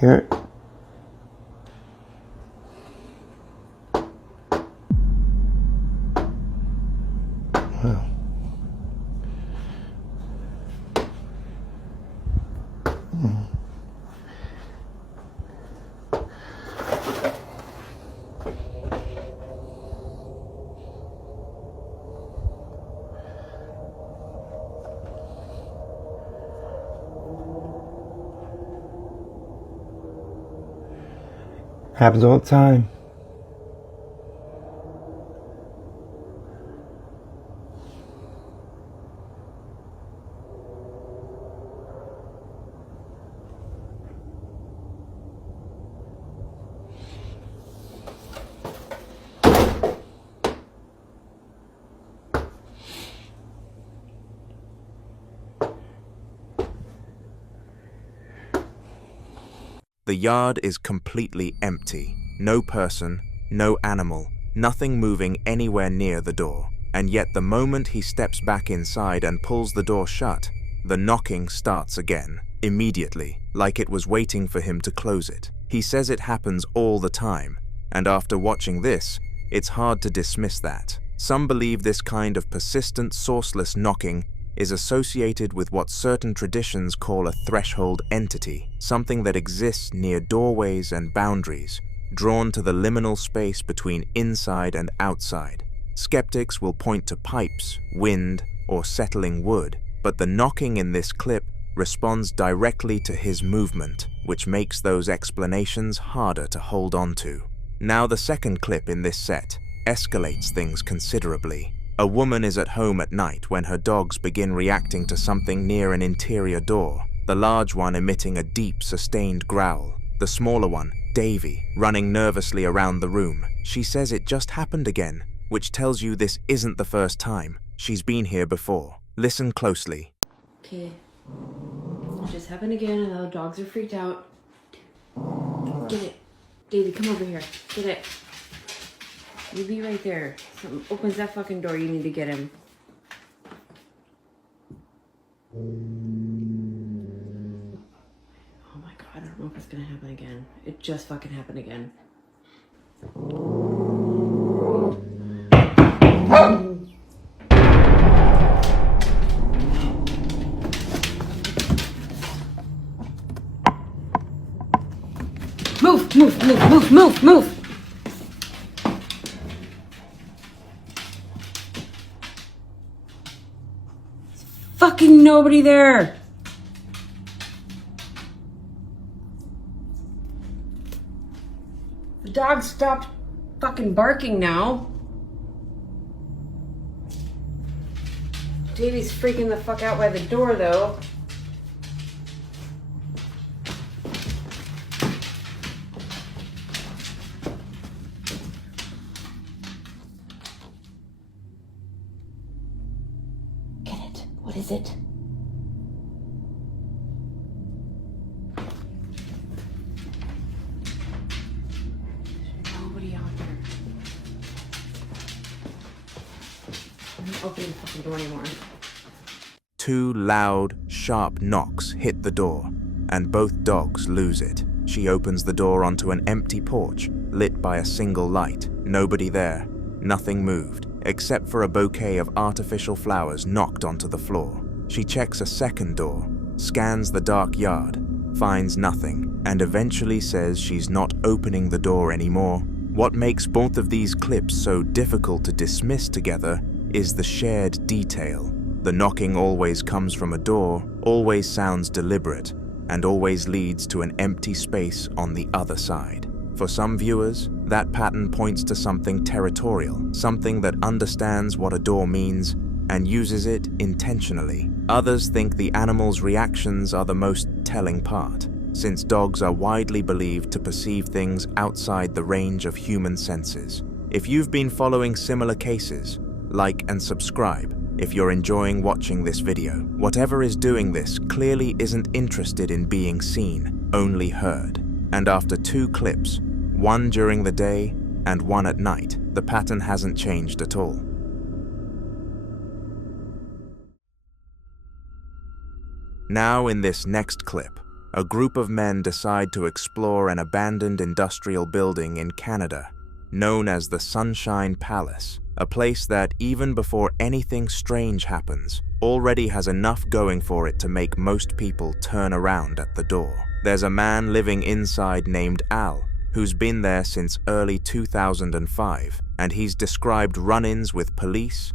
Here. Wow. Happens all the time. The yard is completely empty. No person, no animal, nothing moving anywhere near the door. And yet the moment he steps back inside and pulls the door shut, the knocking starts again, immediately, like it was waiting for him to close it. He says it happens all the time, and after watching this, it's hard to dismiss that. Some believe this kind of persistent, sourceless knocking is associated with what certain traditions call a threshold entity, something that exists near doorways and boundaries, drawn to the liminal space between inside and outside. Skeptics will point to pipes, wind, or settling wood, but the knocking in this clip responds directly to his movement, which makes those explanations harder to hold on to. Now the second clip in this set escalates things considerably. A woman is at home at night when her dogs begin reacting to something near an interior door, the large one emitting a deep, sustained growl, the smaller one, Davy, running nervously around the room. She says it just happened again, which tells you this isn't the first time. She's been here before. Listen closely. Okay. It just happened again and the dogs are freaked out. Get it. Davy, come over here. Get it. You be right there. Something opens that fucking door, you need to get him. Oh my god, I don't know if it's gonna happen again. It just fucking happened again. Move, move, move, move, move, move! Fucking nobody there! The dog stopped fucking barking now. Davy's freaking the fuck out by the door though. What is it? There's nobody out there. I'm not opening the fucking door anymore. Two loud, sharp knocks hit the door, and both dogs lose it. She opens the door onto an empty porch, lit by a single light. Nobody there. Nothing moved, except for a bouquet of artificial flowers knocked onto the floor. She checks a second door, scans the dark yard, finds nothing, and eventually says she's not opening the door anymore. What makes both of these clips so difficult to dismiss together is the shared detail. The knocking always comes from a door, always sounds deliberate, and always leads to an empty space on the other side. For some viewers, that pattern points to something territorial, something that understands what a door means and uses it intentionally. Others think the animal's reactions are the most telling part, since dogs are widely believed to perceive things outside the range of human senses. If you've been following similar cases, like and subscribe if you're enjoying watching this video. Whatever is doing this clearly isn't interested in being seen, only heard. And after two clips, one during the day and one at night, the pattern hasn't changed at all. Now in this next clip, a group of men decide to explore an abandoned industrial building in Canada, known as the Sunshine Palace, a place that, even before anything strange happens, already has enough going for it to make most people turn around at the door. There's a man living inside named Al, who's been there since early 2005, and he's described run-ins with police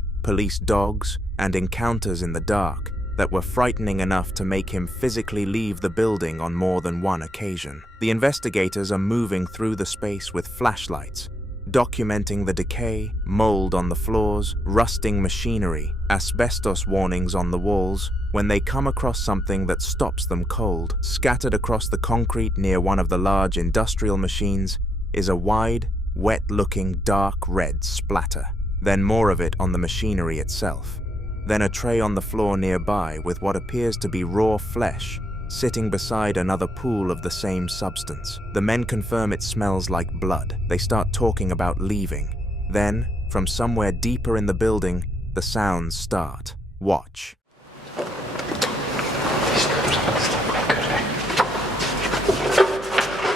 dogs, and encounters in the dark, that were frightening enough to make him physically leave the building on more than one occasion. The investigators are moving through the space with flashlights, documenting the decay, mold on the floors, rusting machinery, asbestos warnings on the walls, when they come across something that stops them cold. Scattered across the concrete near one of the large industrial machines is a wide, wet-looking dark red splatter. Then more of it on the machinery itself. Then a tray on the floor nearby with what appears to be raw flesh sitting beside another pool of the same substance. The men confirm it smells like blood. They start talking about leaving. Then, from somewhere deeper in the building, the sounds start. Watch. These screws are still quite good, eh?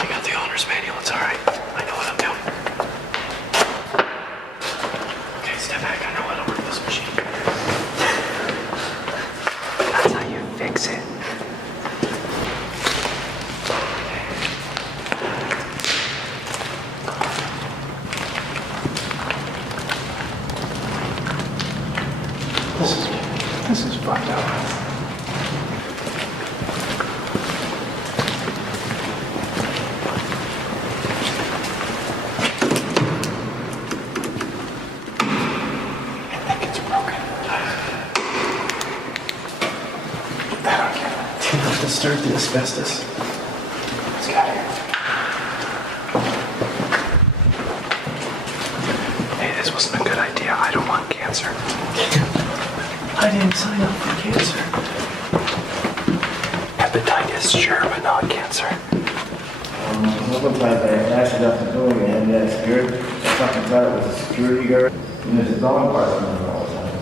I got the owner's manual, it's alright. I know what I'm doing. Okay, step back, I know how to work this machine. That's how you fix it. This is fucked up. Stir the asbestos. Let's get out of here. Hey, this wasn't a good idea. I don't want cancer. I didn't sign up for cancer. Hepatitis, sure, but not cancer. Sometimes I actually got the building and that spirit. I fucking thought it was a security guard. And there's a dog barking all the time.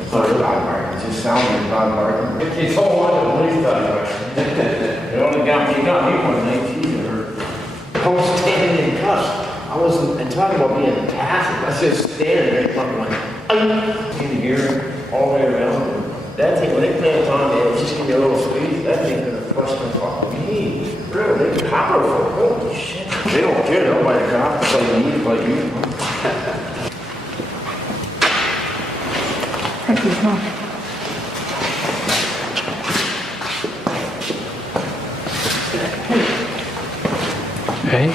It's not a dog barking, it just sounds like a dog barking. It's all one of the police dog barking. They only got me one night either. I was standing in cuffs. I wasn't talking about being passive. I was just standing there fucking like, in here all the way around. That thing, when they plant on there, just give me a little squeeze, that thing's gonna push my fucking knee. Really, they're powerful. Holy shit. They don't care, they'll bite a cop, it's like me, it's like you. Thank you, Mom. Hey.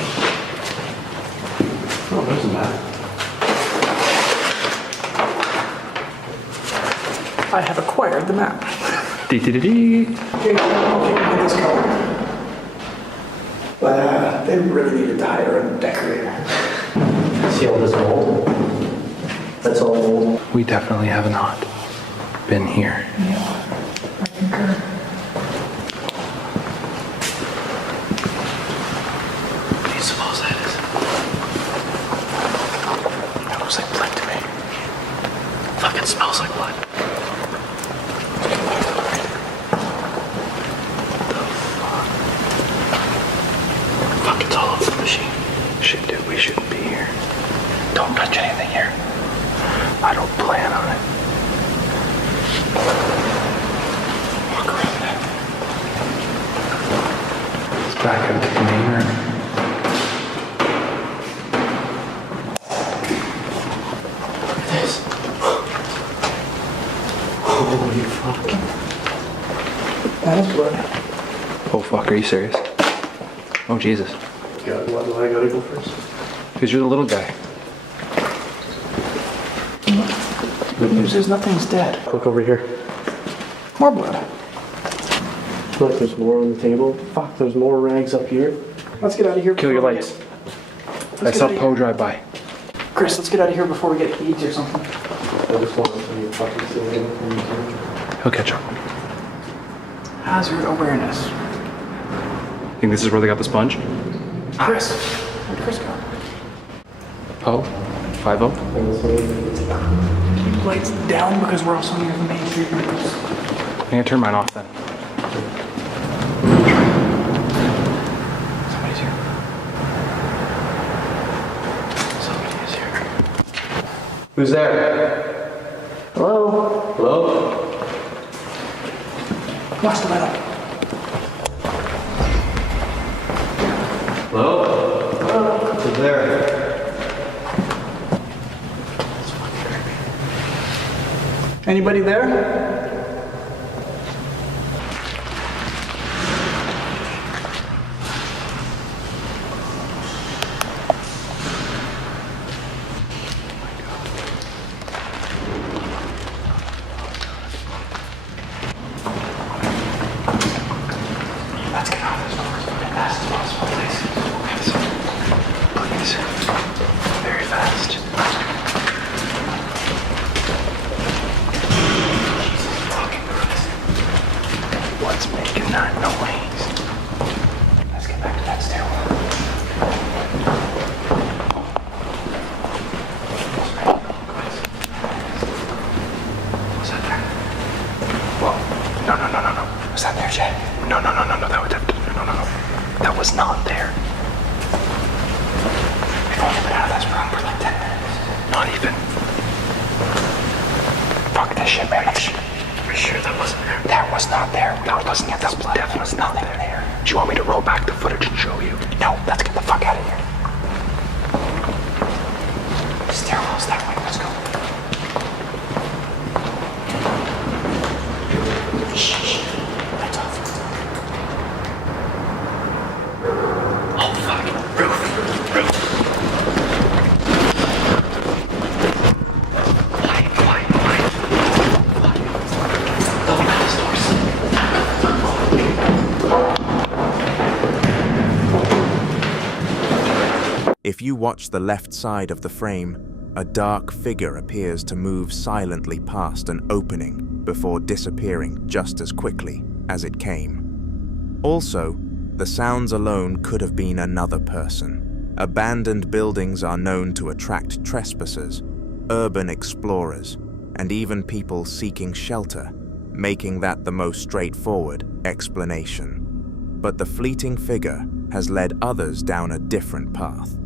Oh, there's a map. I have acquired the map. Dee-dee-dee-dee. Okay, get this color. But they really needed to hire a decorator. See all this mold? That's all mold. We definitely have not been here. Yeah, I concur. What do you suppose that is? That looks like blood to me. Fucking smells like blood. Fuck, it's all over the machine. Shit, dude, we shouldn't be here. Don't touch anything here. I don't plan on it. Walk around that. Let's back up to the main room. Look at this. Holy fuck. That is blood. Oh fuck, are you serious? Oh Jesus. Yeah, why do I gotta go first? Because you're the little guy. Good news is nothing's dead. Look over here. More blood. Look, there's more on the table. Fuck, there's more rags up here. Let's get out of here. Kill your lights. I saw Poe drive by. Chris, let's get out of here before we get AIDS or something. I just want to see you fucking silly. He'll catch up. Hazard awareness. Think this is where they got the sponge? Chris. Where'd Chris go? Poe? 5-0? Keep lights down because we're also near the main street. I'm gonna turn mine off then. Somebody's here. Somebody is here. Who's there? Hello? Hello? Watch the metal. Hello? Hello? Who's there? Anybody there? only been out of this room for like 10 minutes. Not even. Fuck this shit, man. Are you sure that wasn't there? That was not there. We were looking at this blood. There was nothing there. Do you want me to roll back the footage and show you? No, let's get the fuck out of here. Stairwell's that way. Let's go. Shh. Lights off. Oh fuck. Roof. If you watch the left side of the frame, a dark figure appears to move silently past an opening before disappearing just as quickly as it came. Also, the sounds alone could have been another person. Abandoned buildings are known to attract trespassers, urban explorers, and even people seeking shelter, making that the most straightforward explanation. But the fleeting figure has led others down a different path.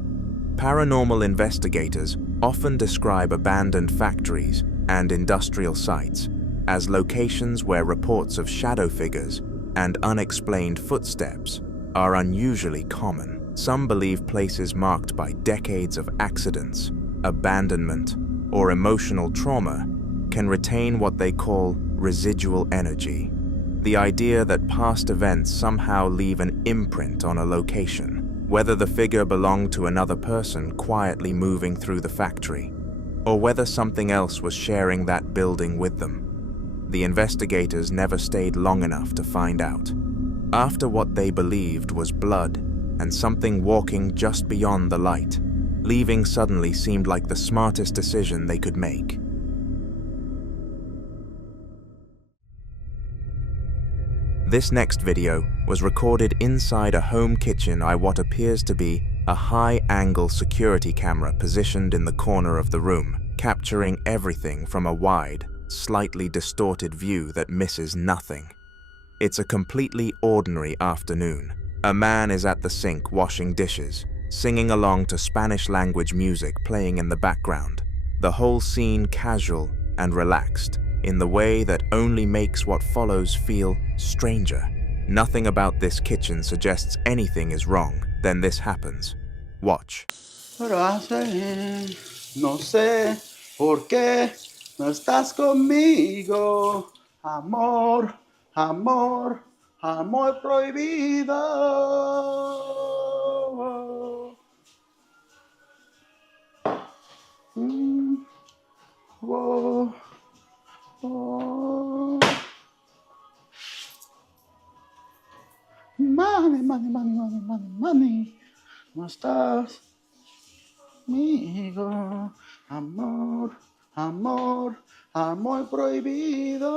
Paranormal investigators often describe abandoned factories and industrial sites as locations where reports of shadow figures and unexplained footsteps are unusually common. Some believe places marked by decades of accidents, abandonment, or emotional trauma can retain what they call residual energy, the idea that past events somehow leave an imprint on a location, whether the figure belonged to another person quietly moving through the factory, or whether something else was sharing that building with them. The investigators never stayed long enough to find out. After what they believed was blood and something walking just beyond the light, leaving suddenly seemed like the smartest decision they could make. This next video was recorded inside a home kitchen by what appears to be a high-angle security camera positioned in the corner of the room, capturing everything from a wide, slightly distorted view that misses nothing. It's a completely ordinary afternoon. A man is at the sink washing dishes, singing along to Spanish-language music playing in the background. The whole scene casual and relaxed, in the way that only makes what follows feel stranger. Nothing about this kitchen suggests anything is wrong. Then this happens. Watch. Pero no sé por qué no estás conmigo, amor, amor, amor prohibido. Whoa. Oh. Money, money, money, money, money, money. No estás conmigo, amor, amor, amor prohibido.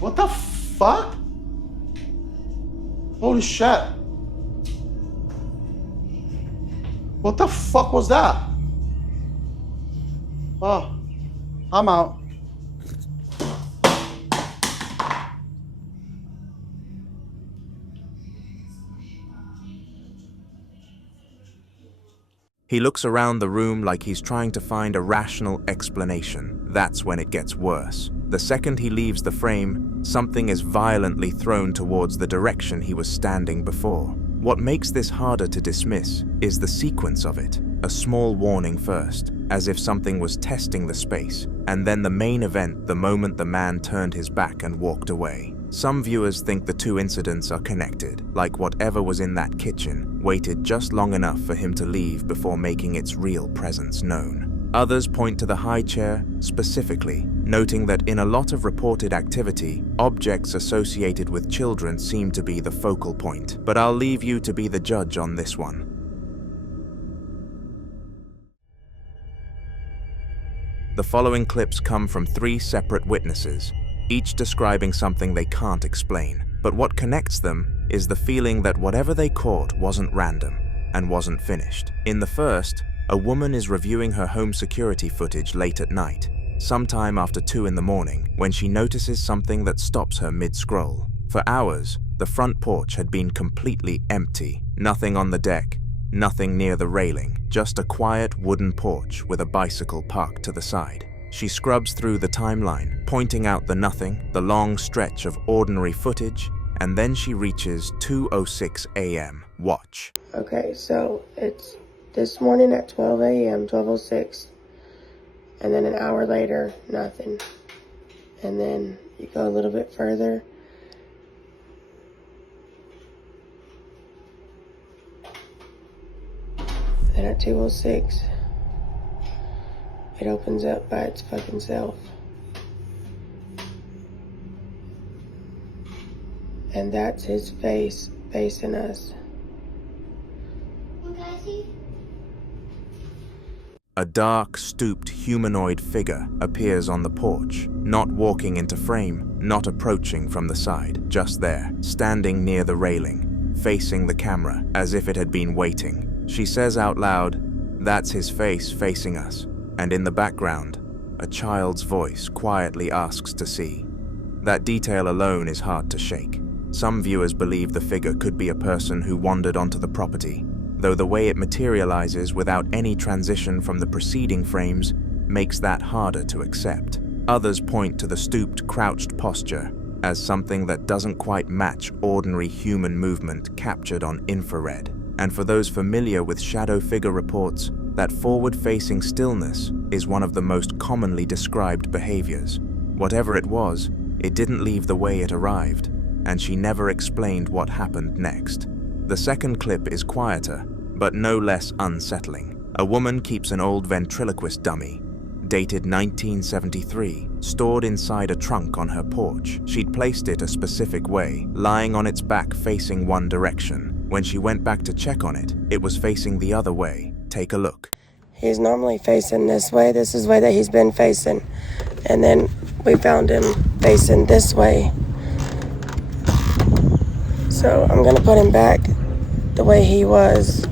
What the fuck? Holy shit. What the fuck was that? Oh, I'm out. He looks around the room like he's trying to find a rational explanation. That's when it gets worse. The second he leaves the frame, something is violently thrown towards the direction he was standing before. What makes this harder to dismiss is the sequence of it. A small warning first, as if something was testing the space, and then the main event the moment the man turned his back and walked away. Some viewers think the two incidents are connected, like whatever was in that kitchen waited just long enough for him to leave before making its real presence known. Others point to the high chair specifically, noting that in a lot of reported activity, objects associated with children seem to be the focal point. But I'll leave you to be the judge on this one. The following clips come from 3 separate witnesses, each describing something they can't explain. But what connects them is the feeling that whatever they caught wasn't random and wasn't finished. In the first, a woman is reviewing her home security footage late at night. sometime after 2 in the morning, when she notices something that stops her mid-scroll. For hours, the front porch had been completely empty. Nothing on the deck, nothing near the railing, just a quiet wooden porch with a bicycle parked to the side. She scrubs through the timeline, pointing out the nothing, the long stretch of ordinary footage, and then she reaches 2:06 a.m. Watch. Okay, so it's this morning at 12 a.m., 12:06, and then an hour later, nothing. And then you go a little bit further. Then at 2:06, it opens up by its fucking self. And that's his face facing us. What can I see? A dark, stooped humanoid figure appears on the porch, not walking into frame, not approaching from the side, just there, standing near the railing, facing the camera, as if it had been waiting. She says out loud, "That's his face facing us," and in the background, a child's voice quietly asks to see. That detail alone is hard to shake. Some viewers believe the figure could be a person who wandered onto the property, though the way it materializes without any transition from the preceding frames makes that harder to accept. Others point to the stooped, crouched posture as something that doesn't quite match ordinary human movement captured on infrared. And for those familiar with shadow figure reports, that forward-facing stillness is one of the most commonly described behaviors. Whatever it was, it didn't leave the way it arrived, and she never explained what happened next. The second clip is quieter, but no less unsettling. A woman keeps an old ventriloquist dummy, dated 1973, stored inside a trunk on her porch. She'd placed it a specific way, lying on its back facing one direction. When she went back to check on it, it was facing the other way. Take a look. He's normally facing this way. This is the way that he's been facing. And then we found him facing this way. So I'm gonna put him back the way he was.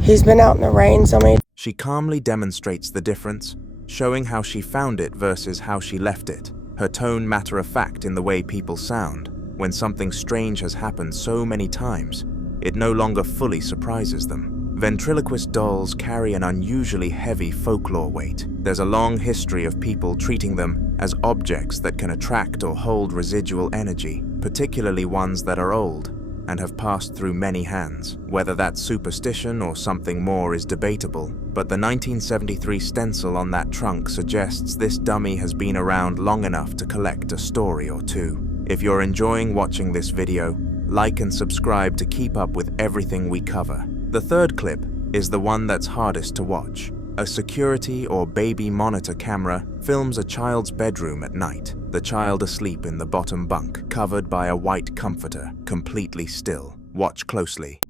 He's been out in the rain so many. She calmly demonstrates the difference, showing how she found it versus how she left it. Her tone matter-of-fact in the way people sound. When something strange has happened so many times, it no longer fully surprises them. Ventriloquist dolls carry an unusually heavy folklore weight. There's a long history of people treating them as objects that can attract or hold residual energy, particularly ones that are old and have passed through many hands. Whether that's superstition or something more is debatable, but the 1973 stencil on that trunk suggests this dummy has been around long enough to collect a story or two. If you're enjoying watching this video, like and subscribe to keep up with everything we cover. The third clip is the one that's hardest to watch. A security or baby monitor camera films a child's bedroom at night. The child asleep in the bottom bunk, covered by a white comforter, completely still. Watch closely.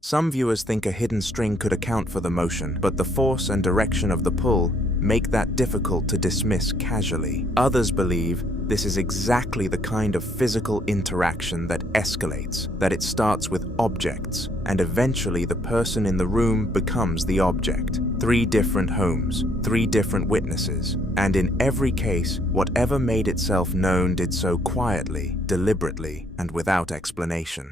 Some viewers think a hidden string could account for the motion, but the force and direction of the pull make that difficult to dismiss casually. Others believe this is exactly the kind of physical interaction that escalates, that it starts with objects, and eventually the person in the room becomes the object. 3 different homes, 3 different witnesses, and in every case, whatever made itself known did so quietly, deliberately, and without explanation.